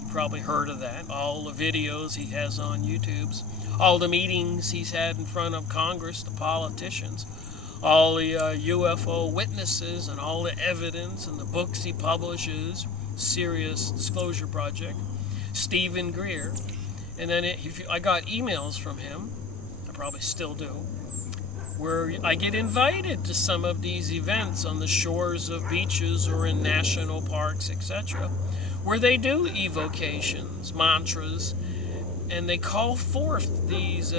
You probably heard of that. All the videos he has on YouTube, all the meetings he's had in front of Congress, the politicians, all the UFO witnesses and all the evidence and the books he publishes, Serious Disclosure Project, Stephen Greer. And then I got emails from him, I probably still do, where I get invited to some of these events on the shores of beaches or in national parks, etc., where they do evocations, mantras, and they call forth these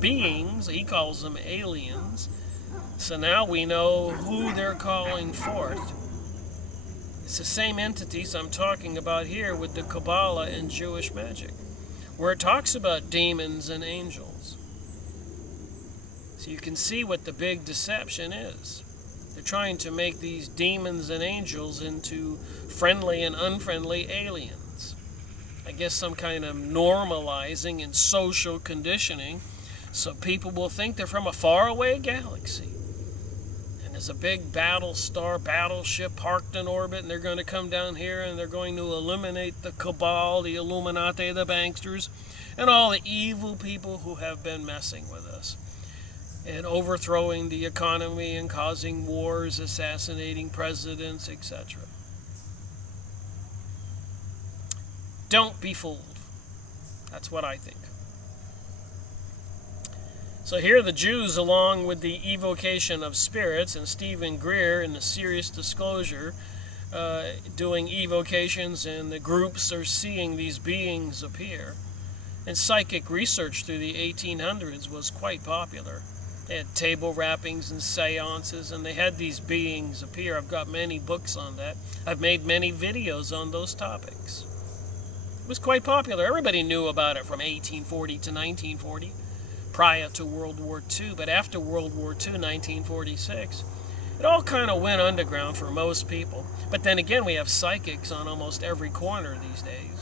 beings. He calls them aliens. So now we know who they're calling forth. It's the same entities I'm talking about here with the Kabbalah and Jewish magic, where it talks about demons and angels. So you can see what the big deception is. They're trying to make these demons and angels into friendly and unfriendly aliens. I guess some kind of normalizing and social conditioning so people will think they're from a faraway galaxy. And there's a big battleship parked in orbit, and they're going to come down here and they're going to eliminate the cabal, the Illuminati, the banksters, and all the evil people who have been messing with us and overthrowing the economy and causing wars, assassinating presidents, etc. Don't be fooled. That's what I think. So here the Jews, along with the evocation of spirits, and Stephen Greer in the Serious Disclosure, doing evocations, and the groups are seeing these beings appear. And psychic research through the 1800s was quite popular. They had table rappings and seances, and they had these beings appear. I've got many books on that. I've made many videos on those topics. It was quite popular. Everybody knew about it from 1840 to 1940, prior to World War II. But after World War II, 1946, it all kind of went underground for most people. But then again, we have psychics on almost every corner these days.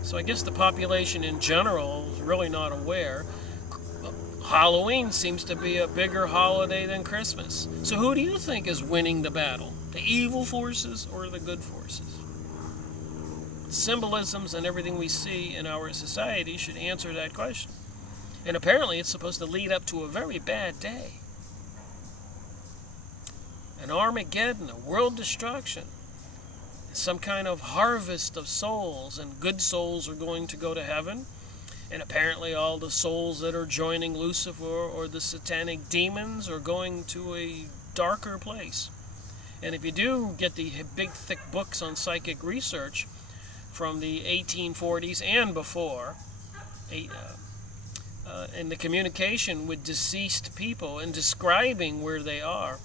So I guess the population in general is really not aware. Halloween seems to be a bigger holiday than Christmas. So who do you think is winning the battle? The evil forces or the good forces? Symbolisms and everything we see in our society should answer that question. And apparently it's supposed to lead up to a very bad day. An Armageddon, a world destruction. Some kind of harvest of souls, and good souls are going to go to heaven. And apparently all the souls that are joining Lucifer or the satanic demons are going to a darker place. And if you do get the big thick books on psychic research from the 1840s and before, and the communication with deceased people and describing where they are,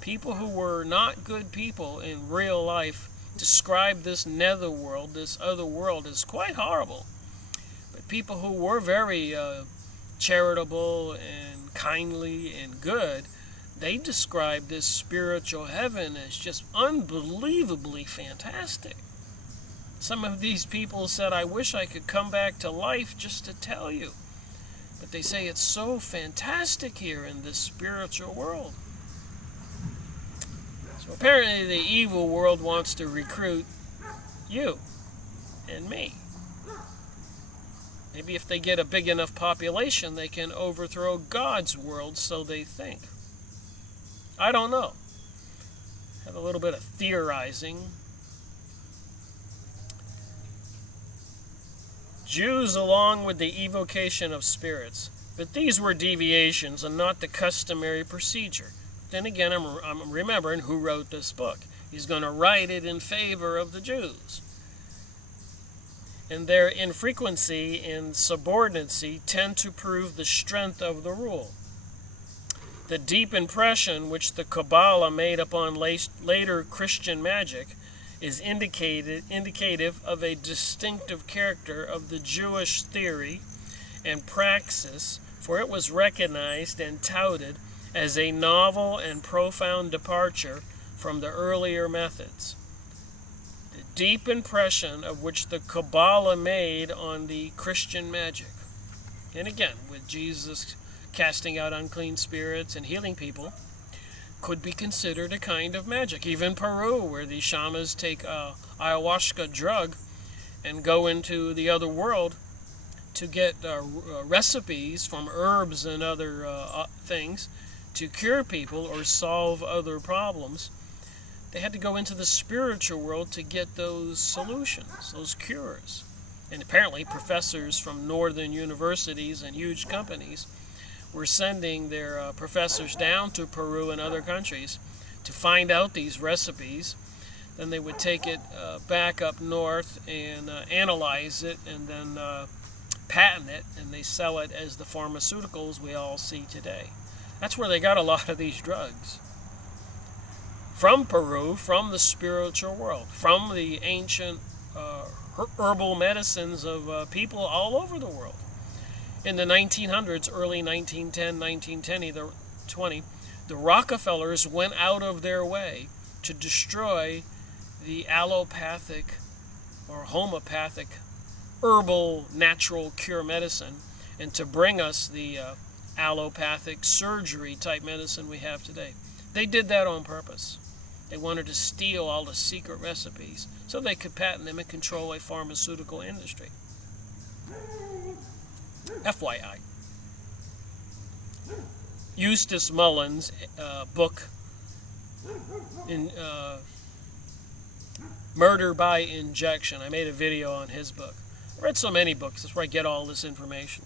people who were not good people in real life describe this netherworld, this other world, as quite horrible. People who were very charitable and kindly and good, they described this spiritual heaven as just unbelievably fantastic. Some of these people said, I wish I could come back to life just to tell you. But they say it's so fantastic here in this spiritual world. So apparently the evil world wants to recruit you and me. Maybe if they get a big enough population, they can overthrow God's world, so they think. I don't know. Have a little bit of theorizing. Jews along with the evocation of spirits. But these were deviations and not the customary procedure. Then again, I'm remembering who wrote this book. He's going to write it in favor of the Jews. And their infrequency and subordinacy tend to prove the strength of the rule. The deep impression which the Kabbalah made upon later Christian magic is indicative of a distinctive character of the Jewish theory and praxis, for it was recognized and touted as a novel and profound departure from the earlier methods. Deep impression of which the Kabbalah made on the Christian magic. And again, with Jesus casting out unclean spirits and healing people, could be considered a kind of magic. Even Peru, where the shamans take ayahuasca drug and go into the other world to get recipes from herbs and other things to cure people or solve other problems. They had to go into the spiritual world to get those solutions, those cures. And apparently professors from northern universities and huge companies were sending their professors down to Peru and other countries to find out these recipes. Then they would take it back up north and analyze it and then patent it, and they sell it as the pharmaceuticals we all see today. That's where they got a lot of these drugs. From Peru, from the spiritual world, from the ancient herbal medicines of people all over the world. In the 1900s, early 1910, 1920, The Rockefellers went out of their way to destroy the allopathic or homeopathic herbal natural cure medicine and to bring us the allopathic surgery type medicine we have today. They did that on purpose. They wanted to steal all the secret recipes so they could patent them and control a pharmaceutical industry. FYI. Eustace Mullins' book, Murder by Injection. I made a video on his book. I read so many books. That's where I get all this information.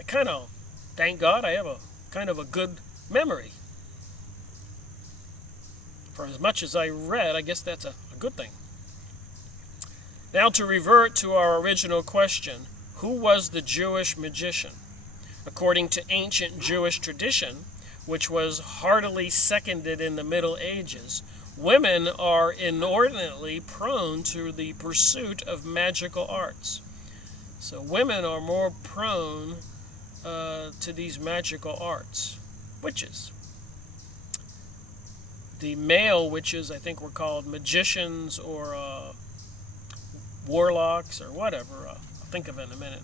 I kind of, thank God, I have a kind of a good memory. For as much as I read, I guess that's a good thing. Now to revert to our original question, who was the Jewish magician? According to ancient Jewish tradition, which was heartily seconded in the Middle Ages, women are inordinately prone to the pursuit of magical arts. So women are more prone to these magical arts. Witches. The male witches, I think, were called magicians or warlocks or whatever. I'll think of it in a minute.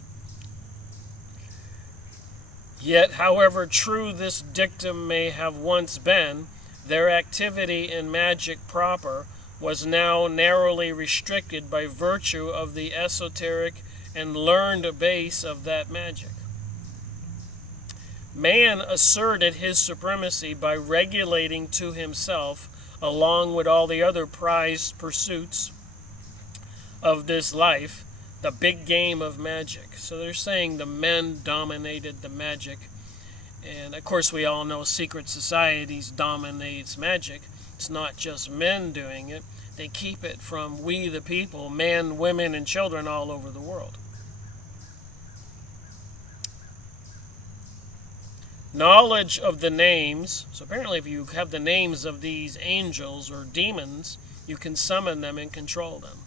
Yet, however true this dictum may have once been, their activity in magic proper was now narrowly restricted by virtue of the esoteric and learned base of that magic. Man asserted his supremacy by regulating to himself, along with all the other prized pursuits of this life, the big game of magic. So they're saying the men dominated the magic. And of course we all know secret societies dominates magic. It's not just men doing it. They keep it from we the people, men, women, and children all over the world. Knowledge of the names. So apparently if you have the names of these angels or demons, you can summon them and control them.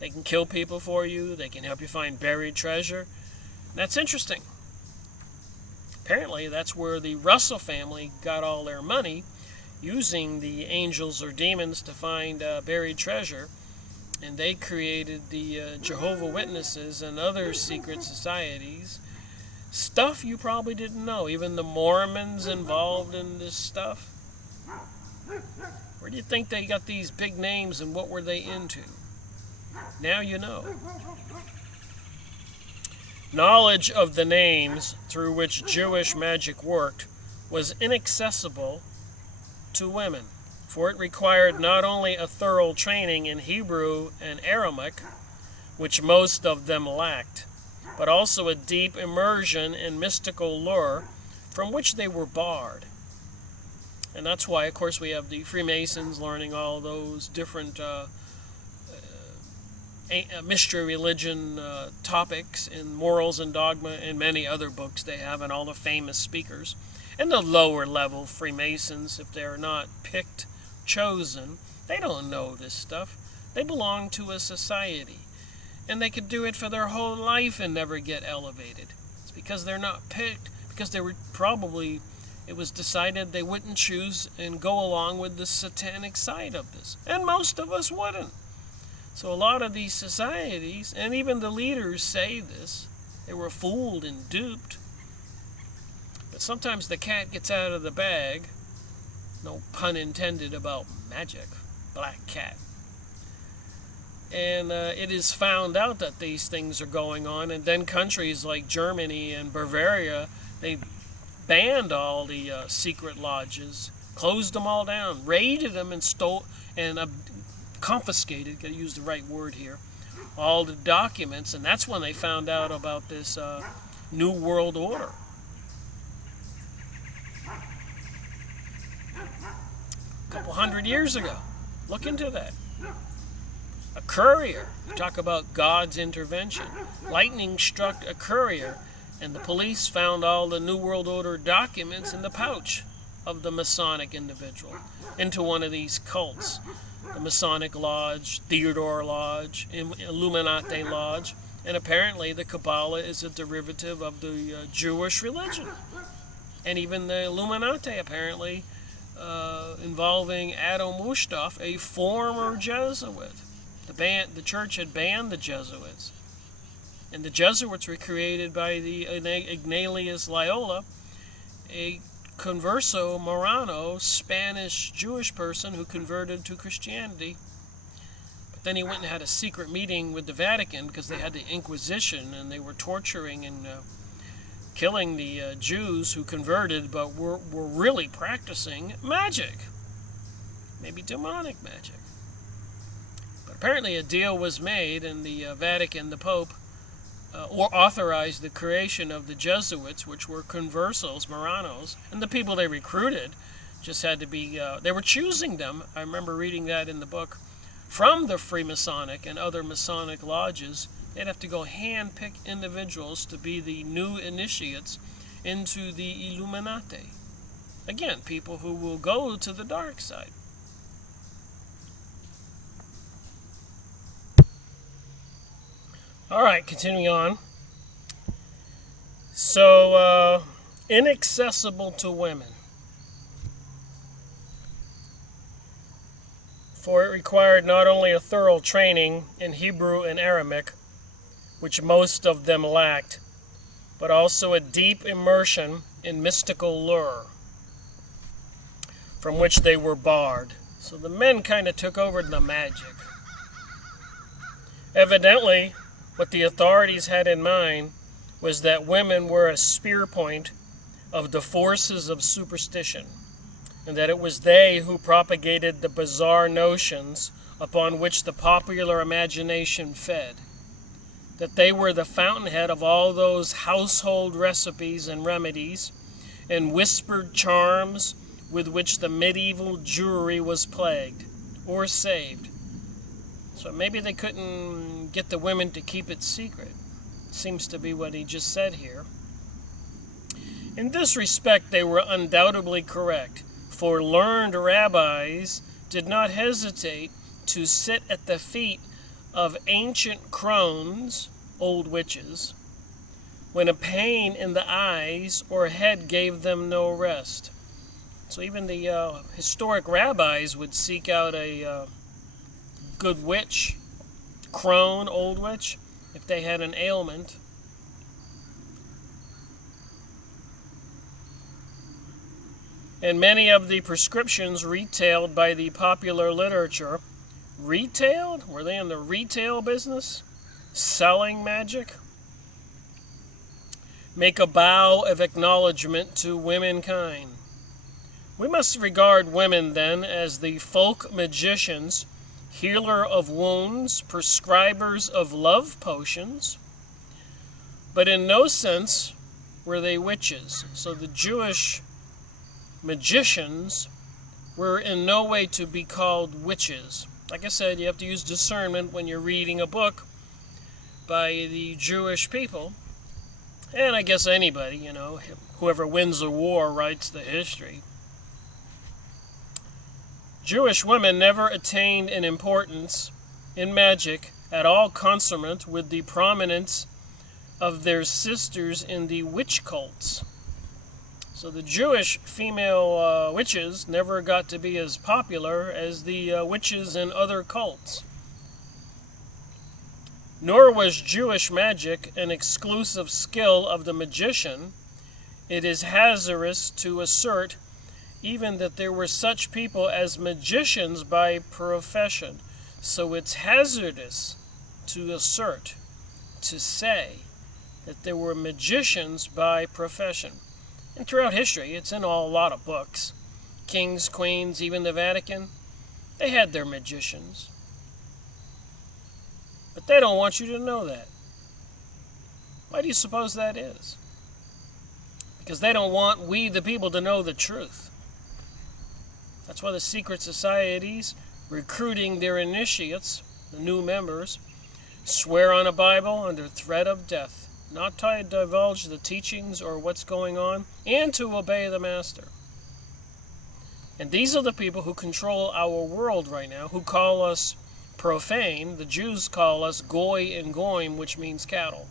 They can kill people for you. They can help you find buried treasure. That's interesting. Apparently, that's where the Russell family got all their money, using the angels or demons to find buried treasure. And they created the Jehovah's Witnesses and other secret societies. Stuff you probably didn't know. Even the Mormons involved in this stuff. Where do you think they got these big names and what were they into? Now you know. Knowledge of the names through which Jewish magic worked was inaccessible to women, for it required not only a thorough training in Hebrew and Aramaic, which most of them lacked, but also a deep immersion in mystical lore from which they were barred. And that's why, of course, we have the Freemasons learning all those different mystery religion topics in Morals and Dogma and many other books they have, and all the famous speakers. And the lower level Freemasons, if they're not picked, chosen, they don't know this stuff. They belong to a society. And they could do it for their whole life and never get elevated. It's because they're not picked, because they were probably, it was decided they wouldn't choose and go along with the satanic side of this. And most of us wouldn't. So a lot of these societies, and even the leaders say this, they were fooled and duped. But sometimes the cat gets out of the bag, no pun intended about magic, black cat. And it is found out that these things are going on, and then countries like Germany and Bavaria, they banned all the secret lodges, closed them all down, raided them and stole, and confiscated, gotta use the right word here, all the documents, and that's when they found out about this New World Order. A couple hundred years ago. Look into that. A courier, talk about God's intervention. Lightning struck a courier, and the police found all the New World Order documents in the pouch of the Masonic individual, into one of these cults. The Masonic Lodge, Theodore Lodge, Illuminati Lodge, and apparently the Kabbalah is a derivative of the Jewish religion. and even the Illuminati, apparently, involving Adam Weishaupt, a former Jesuit. The church had banned the Jesuits. And the Jesuits were created by the Ignatius Loyola, a converso Marrano, Spanish Jewish person who converted to Christianity. But then he went and had a secret meeting with the Vatican because they had the Inquisition and they were torturing and killing the Jews who converted but were really practicing magic. Maybe demonic magic. But apparently a deal was made, and the Vatican, the Pope, or authorized the creation of the Jesuits, which were conversos, Marranos, and the people they recruited just had to be, they were choosing them, I remember reading that in the book, from the Freemasonic and other Masonic lodges. They'd have to go hand-pick individuals to be the new initiates into the Illuminati. Again, people who will go to the dark side. All right, continuing on. So, inaccessible to women. For it required not only a thorough training in Hebrew and Aramaic, which most of them lacked, but also a deep immersion in mystical lore, from which they were barred. So the men kind of took over the magic. Evidently, what the authorities had in mind was that women were a spear point of the forces of superstition, and that it was they who propagated the bizarre notions upon which the popular imagination fed. That they were the fountainhead of all those household recipes and remedies and whispered charms with which the medieval Jewry was plagued or saved. So maybe they couldn't get the women to keep it secret. Seems to be what he just said here. In this respect, they were undoubtedly correct, for learned rabbis did not hesitate to sit at the feet of ancient crones, old witches, when a pain in the eyes or head gave them no rest. So even the historic rabbis would seek out a good witch, crone, old witch, if they had an ailment. And many of the prescriptions retailed by the popular literature, retailed? Were they in the retail business? Selling magic? Make a bow of acknowledgement to womankind. We must regard women, then, as the folk magicians, healer of wounds, prescribers of love potions, but in no sense were they witches. So the Jewish magicians were in no way to be called witches. Like I said, you have to use discernment when you're reading a book by the Jewish people. And I guess anybody, whoever wins a war writes the history. Jewish women never attained an importance in magic at all consonant with the prominence of their sisters in the witch cults. So the Jewish female witches never got to be as popular as the witches in other cults. Nor was Jewish magic an exclusive skill of the magician. It is hazardous to assert even that there were such people as magicians by profession. So it's hazardous to assert, to say, that there were magicians by profession. And throughout history, it's in a lot of books. Kings, queens, even the Vatican, they had their magicians. But they don't want you to know that. Why do you suppose that is? Because they don't want we, the people, to know the truth. That's why the secret societies, recruiting their initiates, the new members, swear on a Bible under threat of death, not to divulge the teachings or what's going on, and to obey the master. And these are the people who control our world right now, who call us profane. The Jews call us goy and goyim, which means cattle.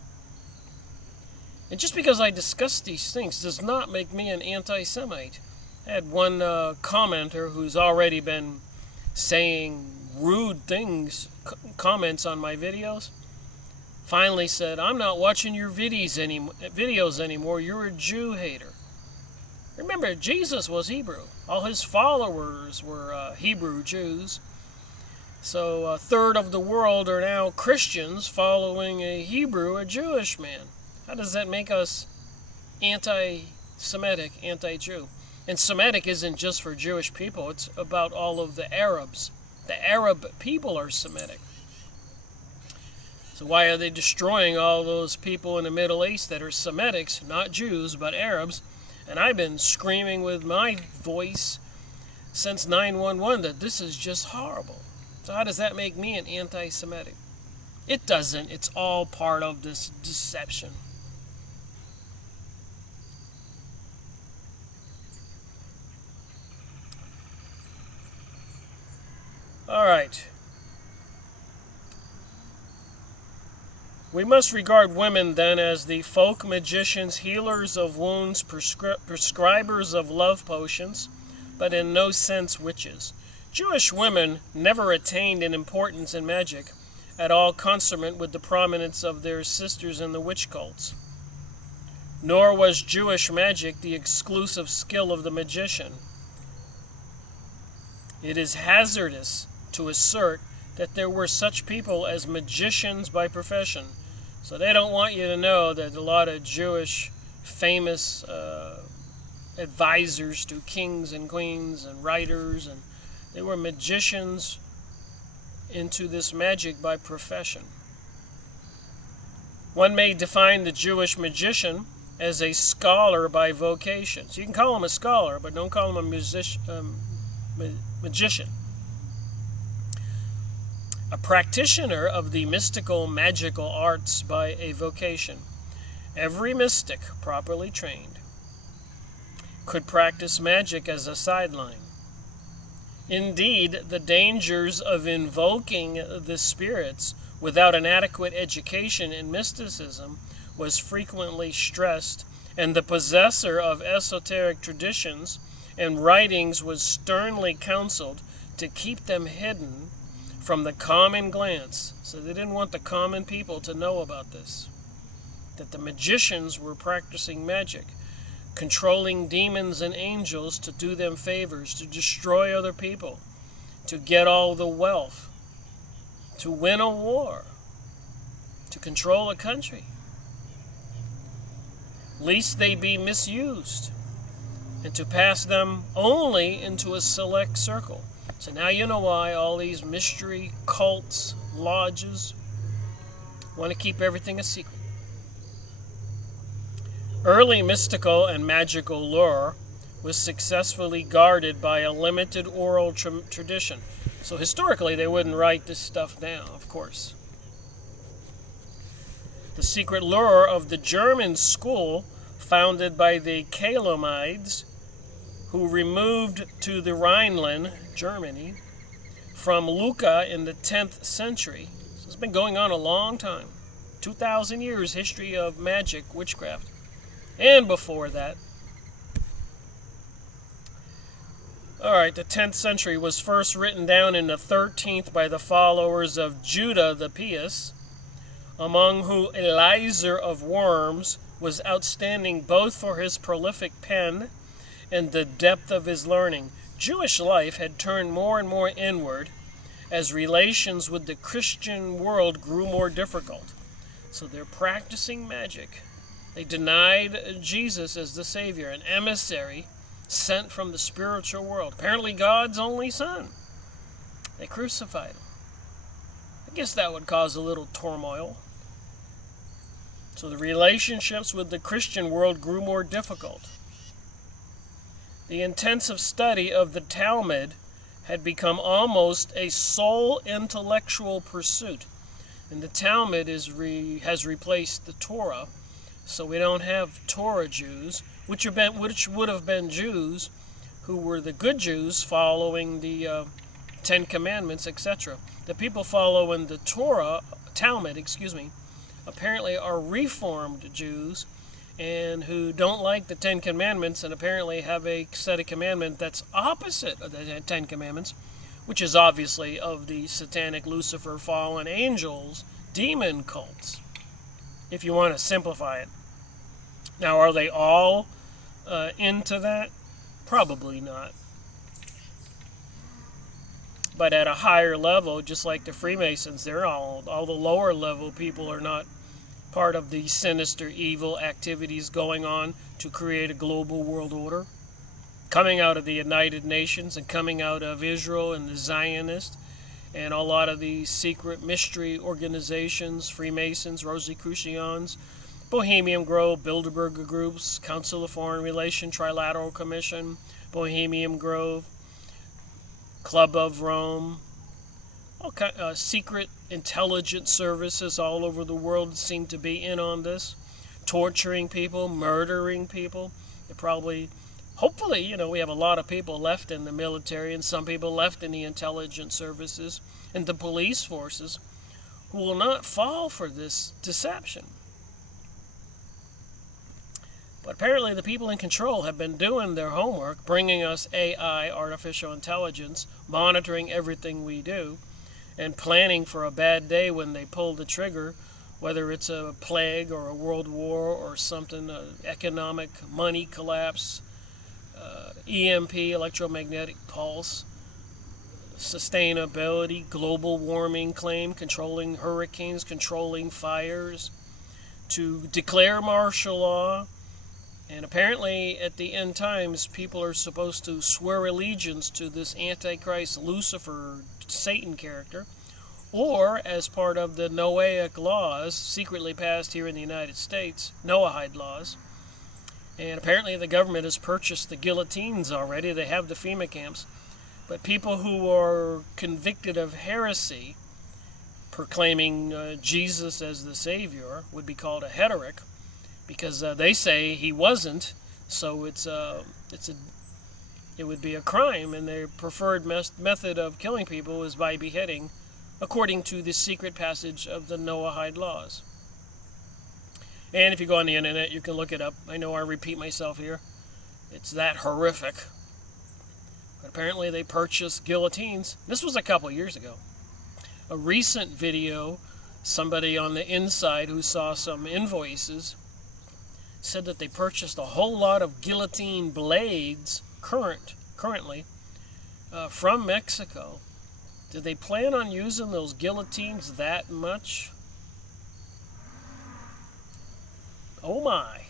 And just because I discuss these things does not make me an anti-Semite. I had one commenter who's already been saying rude things, comments on my videos, finally said, "I'm not watching your videos anymore. You're a Jew hater." Remember, Jesus was Hebrew. All his followers were Hebrew Jews. So a third of the world are now Christians following a Jewish man. How does that make us anti-Semitic, anti-Jew? And Semitic isn't just for Jewish people. It's about all of the Arabs. The Arab people are Semitic. So why are they destroying all those people in the Middle East that are Semitics, not Jews, but Arabs? And I've been screaming with my voice since 9/11 that this is just horrible. So how does that make me an anti-Semitic? It doesn't. It's all part of this deception. All right. We must regard women then as the folk magicians, healers of wounds, prescribers of love potions, but in no sense witches. Jewish women never attained an importance in magic, at all consonant with the prominence of their sisters in the witch cults. Nor was Jewish magic the exclusive skill of the magician. It is hazardous to assert that there were such people as magicians by profession. So they don't want you to know that a lot of Jewish famous advisors to kings and queens and writers, and they were magicians into this magic by profession. One may define the Jewish magician as a scholar by vocation. So you can call him a scholar, but don't call him a magician. A practitioner of the mystical, magical arts by a vocation. Every mystic, properly trained, could practice magic as a sideline. Indeed, the dangers of invoking the spirits without an adequate education in mysticism was frequently stressed, and the possessor of esoteric traditions and writings was sternly counseled to keep them hidden from the common glance. So they didn't want the common people to know about this, that the magicians were practicing magic, controlling demons and angels to do them favors, to destroy other people, to get all the wealth, to win a war, to control a country, lest they be misused, and to pass them only into a select circle. So now you know why all these mystery cults, lodges, want to keep everything a secret. Early mystical and magical lore was successfully guarded by a limited oral tradition. So historically, they wouldn't write this stuff down, of course. The secret lore of the German school, founded by the Calamides, who removed to the Rhineland, Germany, from Lucca in the 10th century. So it's been going on a long time. 2,000 years history of magic, witchcraft. And before that. Alright, the 10th century was first written down in the 13th by the followers of Judah the Pious, among whom Eliezer of Worms was outstanding both for his prolific pen and the depth of his learning. Jewish life had turned more and more inward as relations with the Christian world grew more difficult. So they're practicing magic. They denied Jesus as the Savior, an emissary sent from the spiritual world, apparently God's only Son. They crucified him. I guess that would cause a little turmoil. So the relationships with the Christian world grew more difficult. The intensive study of the Talmud had become almost a sole intellectual pursuit. And the Talmud has replaced the Torah. So we don't have Torah Jews, which would have been Jews who were the good Jews following the Ten Commandments, etc. The people following the Talmud, apparently are Reformed Jews, and who don't like the Ten Commandments and apparently have a set of commandments that's opposite of the Ten Commandments, which is obviously of the satanic Lucifer fallen angels, demon cults, if you want to simplify it. Now, are they all into that? Probably not. But at a higher level, just like the Freemasons, they're all the lower level people are not part of the sinister evil activities going on to create a global world order, coming out of the United Nations and coming out of Israel and the Zionists and a lot of the secret mystery organizations, Freemasons, Rosicrucians, Bohemian Grove, Bilderberger Groups, Council of Foreign Relations, Trilateral Commission, Bohemian Grove, Club of Rome, all secret intelligence services all over the world seem to be in on this, torturing people, murdering people. They're probably, hopefully, we have a lot of people left in the military and some people left in the intelligence services and the police forces who will not fall for this deception. But apparently the people in control have been doing their homework, bringing us AI, artificial intelligence, monitoring everything we do, and planning for a bad day when they pull the trigger, whether it's a plague or a world war or something, economic money collapse, EMP, electromagnetic pulse, sustainability, global warming claim, controlling hurricanes, controlling fires, to declare martial law. And apparently, at the end times, people are supposed to swear allegiance to this Antichrist, Lucifer, Satan character, or as part of the Noahic laws, secretly passed here in the United States, Noahide laws. And apparently the government has purchased the guillotines already. They have the FEMA camps. But people who are convicted of heresy, proclaiming Jesus as the Savior, would be called a heretic, because they say he wasn't, so it would be a crime, and their preferred method of killing people is by beheading, according to the secret passage of the Noahide laws. And if you go on the internet, you can look it up. I know I repeat myself here. It's that horrific. But apparently they purchased guillotines. This was a couple years ago. A recent video, somebody on the inside who saw some invoices said that they purchased a whole lot of guillotine blades currently from Mexico. Did they plan on using those guillotines that much? Oh my.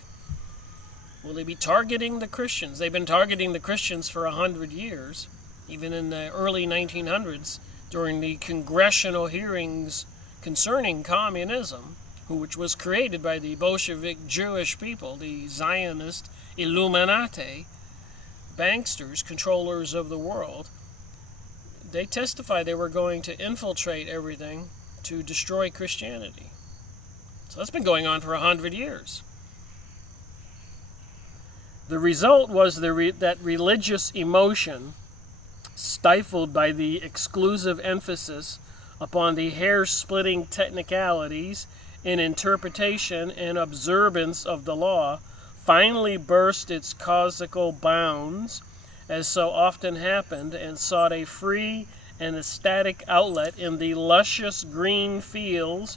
Will they be targeting the Christians? They've been targeting the Christians for 100 years, even in the early 1900s, during the congressional hearings concerning communism, which was created by the Bolshevik Jewish people, the Zionist Illuminati, banksters, controllers of the world. They testified they were going to infiltrate everything to destroy Christianity. So that's been going on for 100 years. The result was that religious emotion, stifled by the exclusive emphasis upon the hair-splitting technicalities in interpretation and observance of the law, finally burst its casuistical bounds, as so often happened, and sought a free and ecstatic outlet in the luscious green fields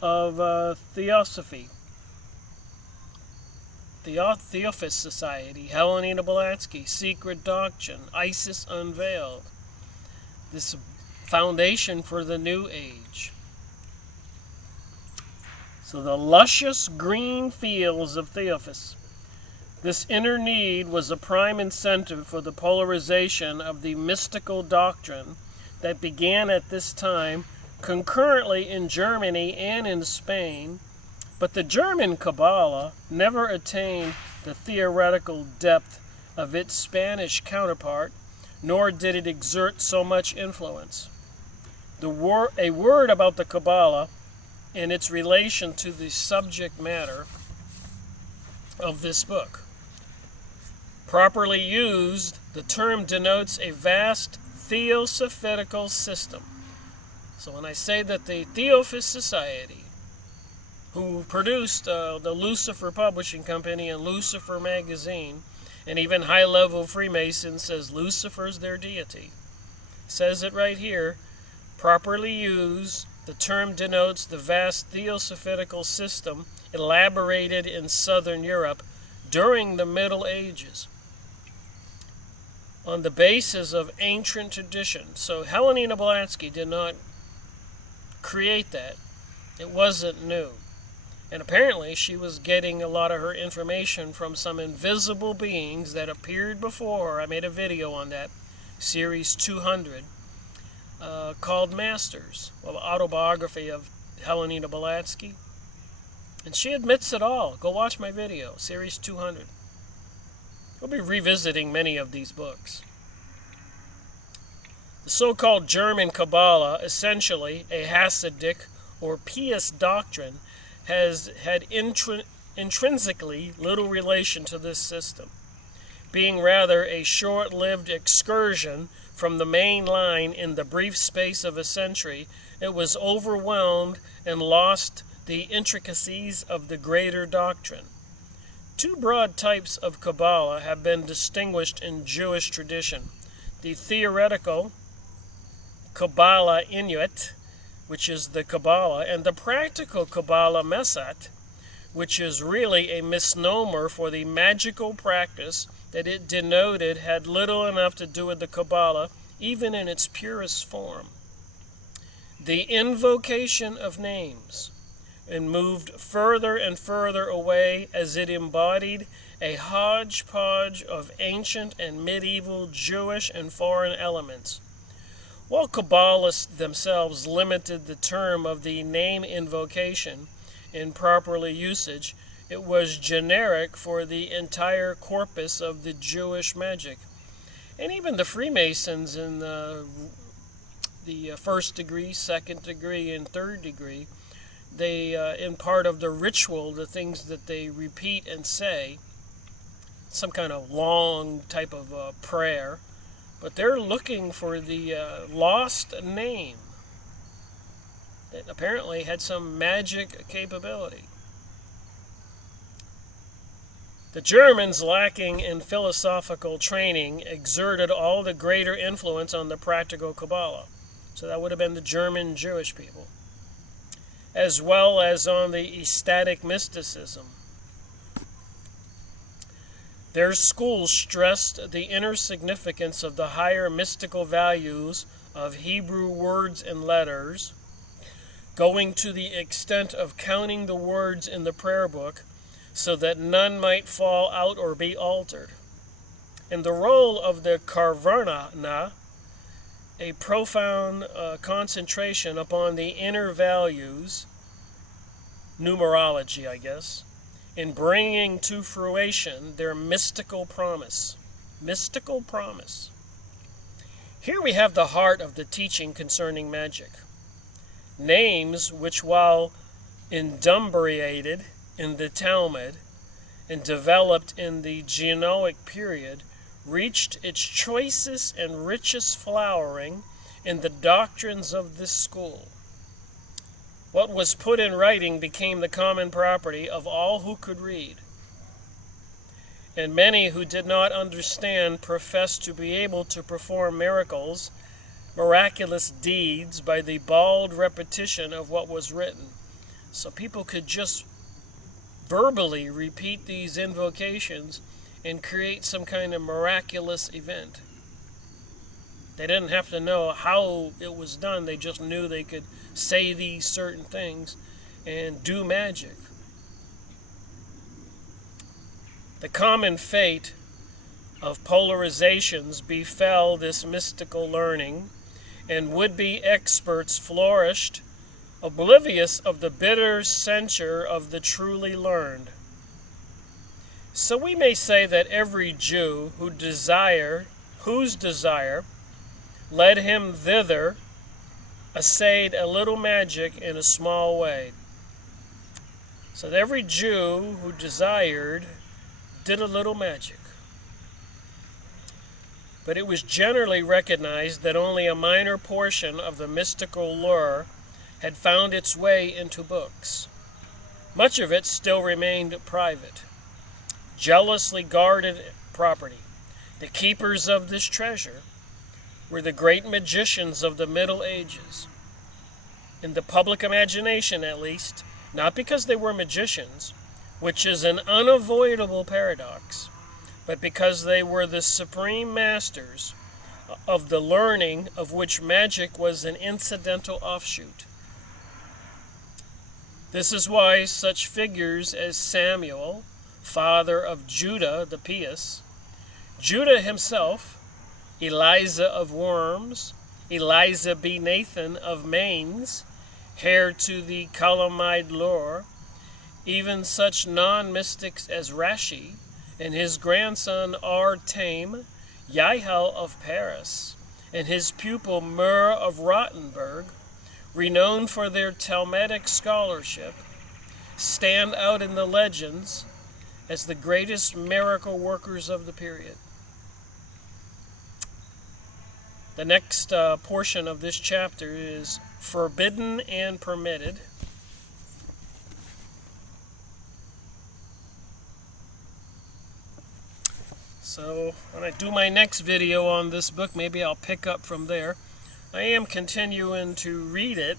of theosophy. Theosophist Society, Helena Blavatsky, Secret Doctrine, ISIS Unveiled. This foundation for the New Age. So the luscious green fields of Theosophists. This inner need was a prime incentive for the polarization of the mystical doctrine that began at this time concurrently in Germany and in Spain, but the German Kabbalah never attained the theoretical depth of its Spanish counterpart, nor did it exert so much influence. A word about the Kabbalah and its relation to the subject matter of this book. Properly used, the term denotes a vast theosophitical system. So when I say that the Theosophist Society, who produced the Lucifer Publishing Company and Lucifer Magazine, and even high-level Freemasons says Lucifer's their deity. Says it right here, properly used, the term denotes the vast theosophitical system elaborated in Southern Europe during the Middle Ages on the basis of ancient tradition. So Helena Blavatsky did not create that. It wasn't new. And apparently she was getting a lot of her information from some invisible beings that appeared before her. I made a video on that, series 200, called Masters, well, autobiography of Helena Blavatsky. And she admits it all. Go watch my video, series 200. We'll be revisiting many of these books. The so-called German Kabbalah, essentially a Hasidic or pious doctrine, has had intrinsically little relation to this system, being rather a short-lived excursion from the main line. In the brief space of a century, it was overwhelmed and lost the intricacies of the greater doctrine. Two broad types of Kabbalah have been distinguished in Jewish tradition: the theoretical Kabbalah Inuit, which is the Kabbalah, and the practical Kabbalah Mesat, which is really a misnomer for the magical practice that it denoted had little enough to do with the Kabbalah, even in its purest form. The invocation of names, and moved further and further away as it embodied a hodgepodge of ancient and medieval Jewish and foreign elements. While Kabbalists themselves limited the term of the name invocation in properly usage, it was generic for the entire corpus of the Jewish magic. And even the Freemasons in the first degree, second degree, and third degree, they, in part of the ritual, the things that they repeat and say, some kind of long type of prayer, but they're looking for the lost name that apparently had some magic capability. The Germans, lacking in philosophical training, exerted all the greater influence on the practical Kabbalah. So that would have been the German Jewish people, as well as on the ecstatic mysticism. Their schools stressed the inner significance of the higher mystical values of Hebrew words and letters, going to the extent of counting the words in the prayer book so that none might fall out or be altered. And the role of the Karvarna, a profound concentration upon the inner values, numerology, I guess, in bringing to fruition their mystical promise. Mystical promise. Here we have the heart of the teaching concerning magic. Names which, while indumbriated in the Talmud and developed in the Genoic period, reached its choicest and richest flowering in the doctrines of this school. What was put in writing became the common property of all who could read. And many who did not understand professed to be able to perform miracles, miraculous deeds, by the bald repetition of what was written. So people could just verbally repeat these invocations and create some kind of miraculous event. They didn't have to know how it was done. They just knew they could say these certain things and do magic. The common fate of polarizations befell this mystical learning, and would-be experts flourished, oblivious of the bitter censure of the truly learned. So we may say that every Jew whose desire led him thither essayed a little magic in a small way. So that every Jew who desired did a little magic. But it was generally recognized that only a minor portion of the mystical lure had found its way into books. Much of it still remained private, jealously guarded property. The keepers of this treasure were the great magicians of the Middle Ages. In the public imagination, at least, not because they were magicians, which is an unavoidable paradox, but because they were the supreme masters of the learning of which magic was an incidental offshoot. This is why such figures as Samuel, father of Judah the pious, Judah himself, Eliza of Worms, Eliza B. Nathan of Mainz, heir to the Calamite lore, even such non-mystics as Rashi and his grandson Artame, Yael of Paris, and his pupil Mur of Rottenburg, renowned for their Talmudic scholarship, stand out in the legends as the greatest miracle workers of the period. The next portion of this chapter is forbidden and permitted. So when I do my next video on this book, maybe I'll pick up from there. I am continuing to read it.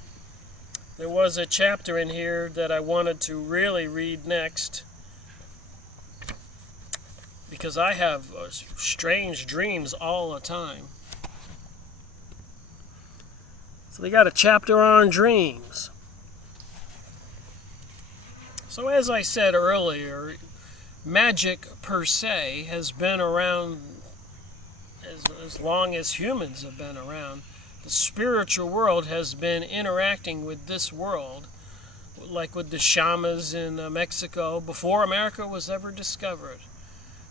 There was a chapter in here that I wanted to really read next, because I have strange dreams all the time. So they got a chapter on dreams. So as I said earlier, magic per se has been around as long as humans have been around. The spiritual world has been interacting with this world, like with the shamans in Mexico before America was ever discovered.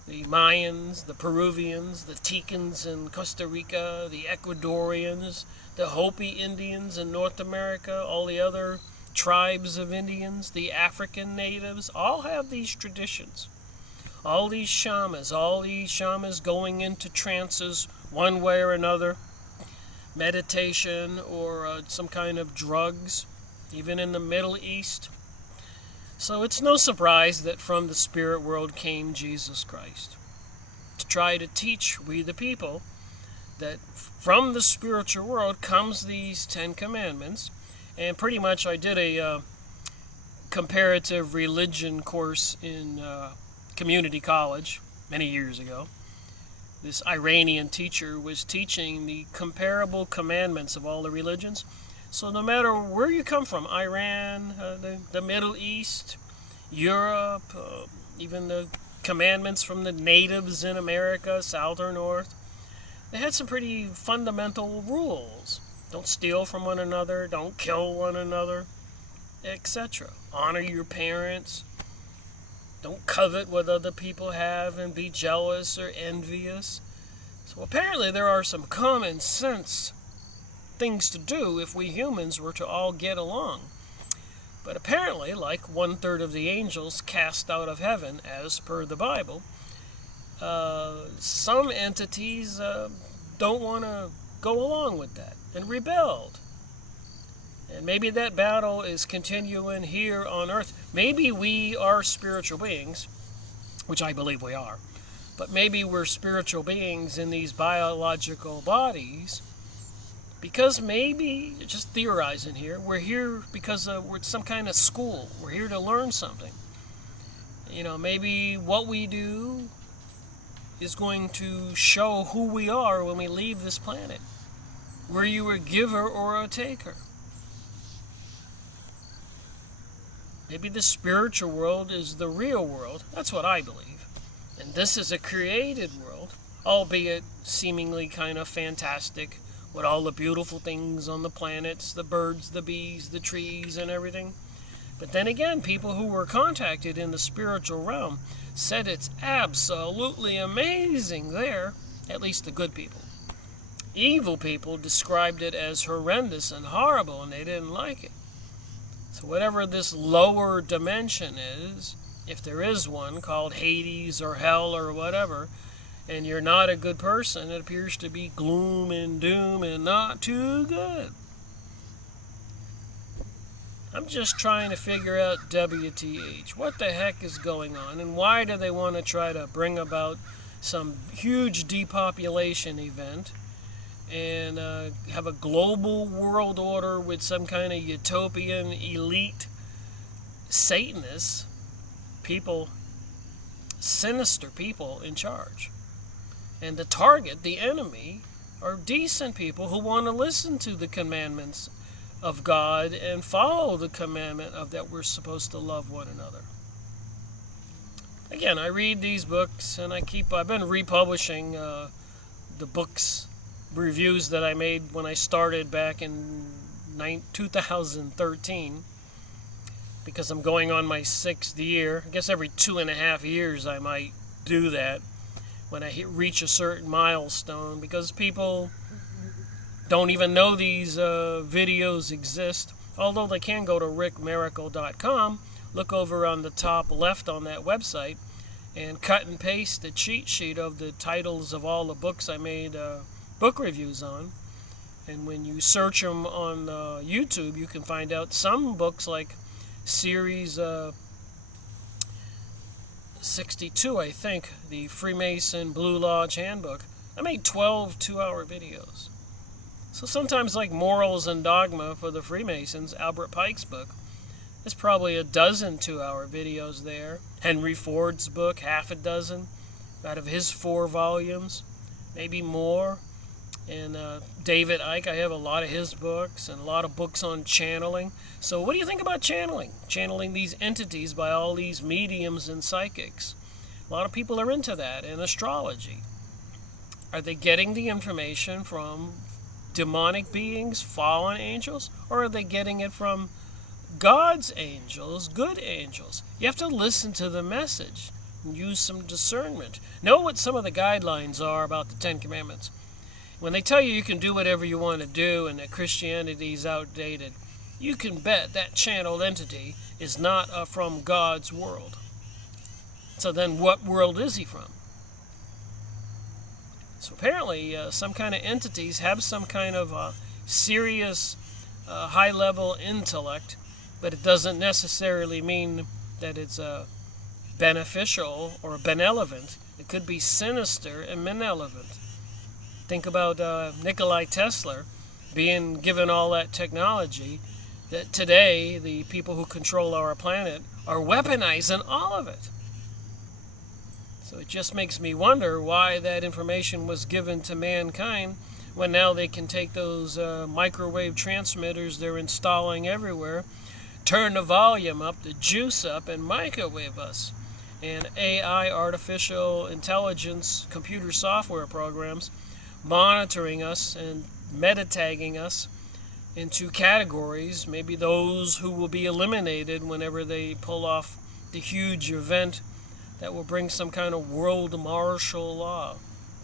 The Mayans, the Peruvians, the Ticans in Costa Rica, the Ecuadorians, the Hopi Indians in North America, all the other tribes of Indians, the African natives, all have these traditions. All these shamans going into trances one way or another, meditation or some kind of drugs, even in the Middle East. So it's no surprise that from the spirit world came Jesus Christ, to try to teach we the people that from the spiritual world comes these 10 commandments. And pretty much I did a comparative religion course in community college many years ago. This Iranian teacher was teaching the comparable commandments of all the religions. So no matter where you come from, Iran, the Middle East, Europe, even the commandments from the natives in America, south or north, they had some pretty fundamental rules. Don't steal from one another, don't kill one another, etc. Honor your parents. Don't covet what other people have and be jealous or envious. So apparently there are some common sense things to do if we humans were to all get along. But apparently, like 1/3 of the angels cast out of heaven, as per the Bible, some entities don't want to go along with that and rebelled. And maybe that battle is continuing here on earth. Maybe we are spiritual beings, which I believe we are, but maybe we're spiritual beings in these biological bodies, because maybe, just theorizing here, we're here because we're some kind of school. We're here to learn something. You know, maybe what we do is going to show who we are when we leave this planet. Were you a giver or a taker? Maybe the spiritual world is the real world. That's what I believe. And this is a created world, albeit seemingly kind of fantastic, with all the beautiful things on the planets, the birds, the bees, the trees, and everything. But then again, people who were contacted in the spiritual realm said it's absolutely amazing there, at least the good people. Evil people described it as horrendous and horrible, and they didn't like it. So whatever this lower dimension is, if there is one, called Hades or hell or whatever, and you're not a good person, it appears to be gloom and doom and not too good. I'm just trying to figure out WTH. What the heck is going on, and why do they want to try to bring about some huge depopulation event and have a global world order with some kind of utopian elite Satanists, people, sinister people in charge. And the target, the enemy, are decent people who want to listen to the commandments of God and follow the commandment of that we're supposed to love one another. Again, I read these books, and I've been republishing the books, reviews that I made when I started back in 2013, because I'm going on my 6th year. I guess every 2.5 years I might do that when I reach a certain milestone, because people don't even know these videos exist, although they can go to rickmiracle.com, look over on the top left on that website, and cut and paste the cheat sheet of the titles of all the books I made book reviews on. And when you search them on YouTube, you can find out some books like Series 62, I think, the Freemason Blue Lodge Handbook. I made 12 2-hour videos. So sometimes, like Morals and Dogma for the Freemasons, Albert Pike's book, there's probably a dozen 2-hour videos there. Henry Ford's book, half a dozen out of his 4 volumes, maybe more. And David Icke, I have a lot of his books and a lot of books on channeling. So what do you think about channeling? Channeling these entities by all these mediums and psychics. A lot of people are into that, and astrology. Are they getting the information from demonic beings, fallen angels, or are they getting it from God's angels, good angels? You have to listen to the message and use some discernment. Know what some of the guidelines are about the 10 Commandments. When they tell you you can do whatever you want to do and that Christianity is outdated, you can bet that channeled entity is not from God's world. So then what world is he from? So apparently some kind of entities have some kind of serious high-level intellect, but it doesn't necessarily mean that it's beneficial or benevolent. It could be sinister and malevolent. Think about Nikola Tesla being given all that technology, that today the people who control our planet are weaponizing all of it. So it just makes me wonder why that information was given to mankind when now they can take those microwave transmitters they're installing everywhere, turn the volume up, the juice up, and microwave us. And AI, artificial intelligence, computer software programs monitoring us and meta-tagging us into categories, maybe those who will be eliminated whenever they pull off the huge event that will bring some kind of world martial law,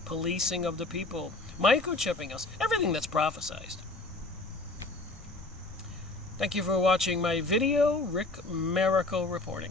policing of the people, microchipping us, everything that's prophesized. Thank you for watching my video. Rick Miracle reporting.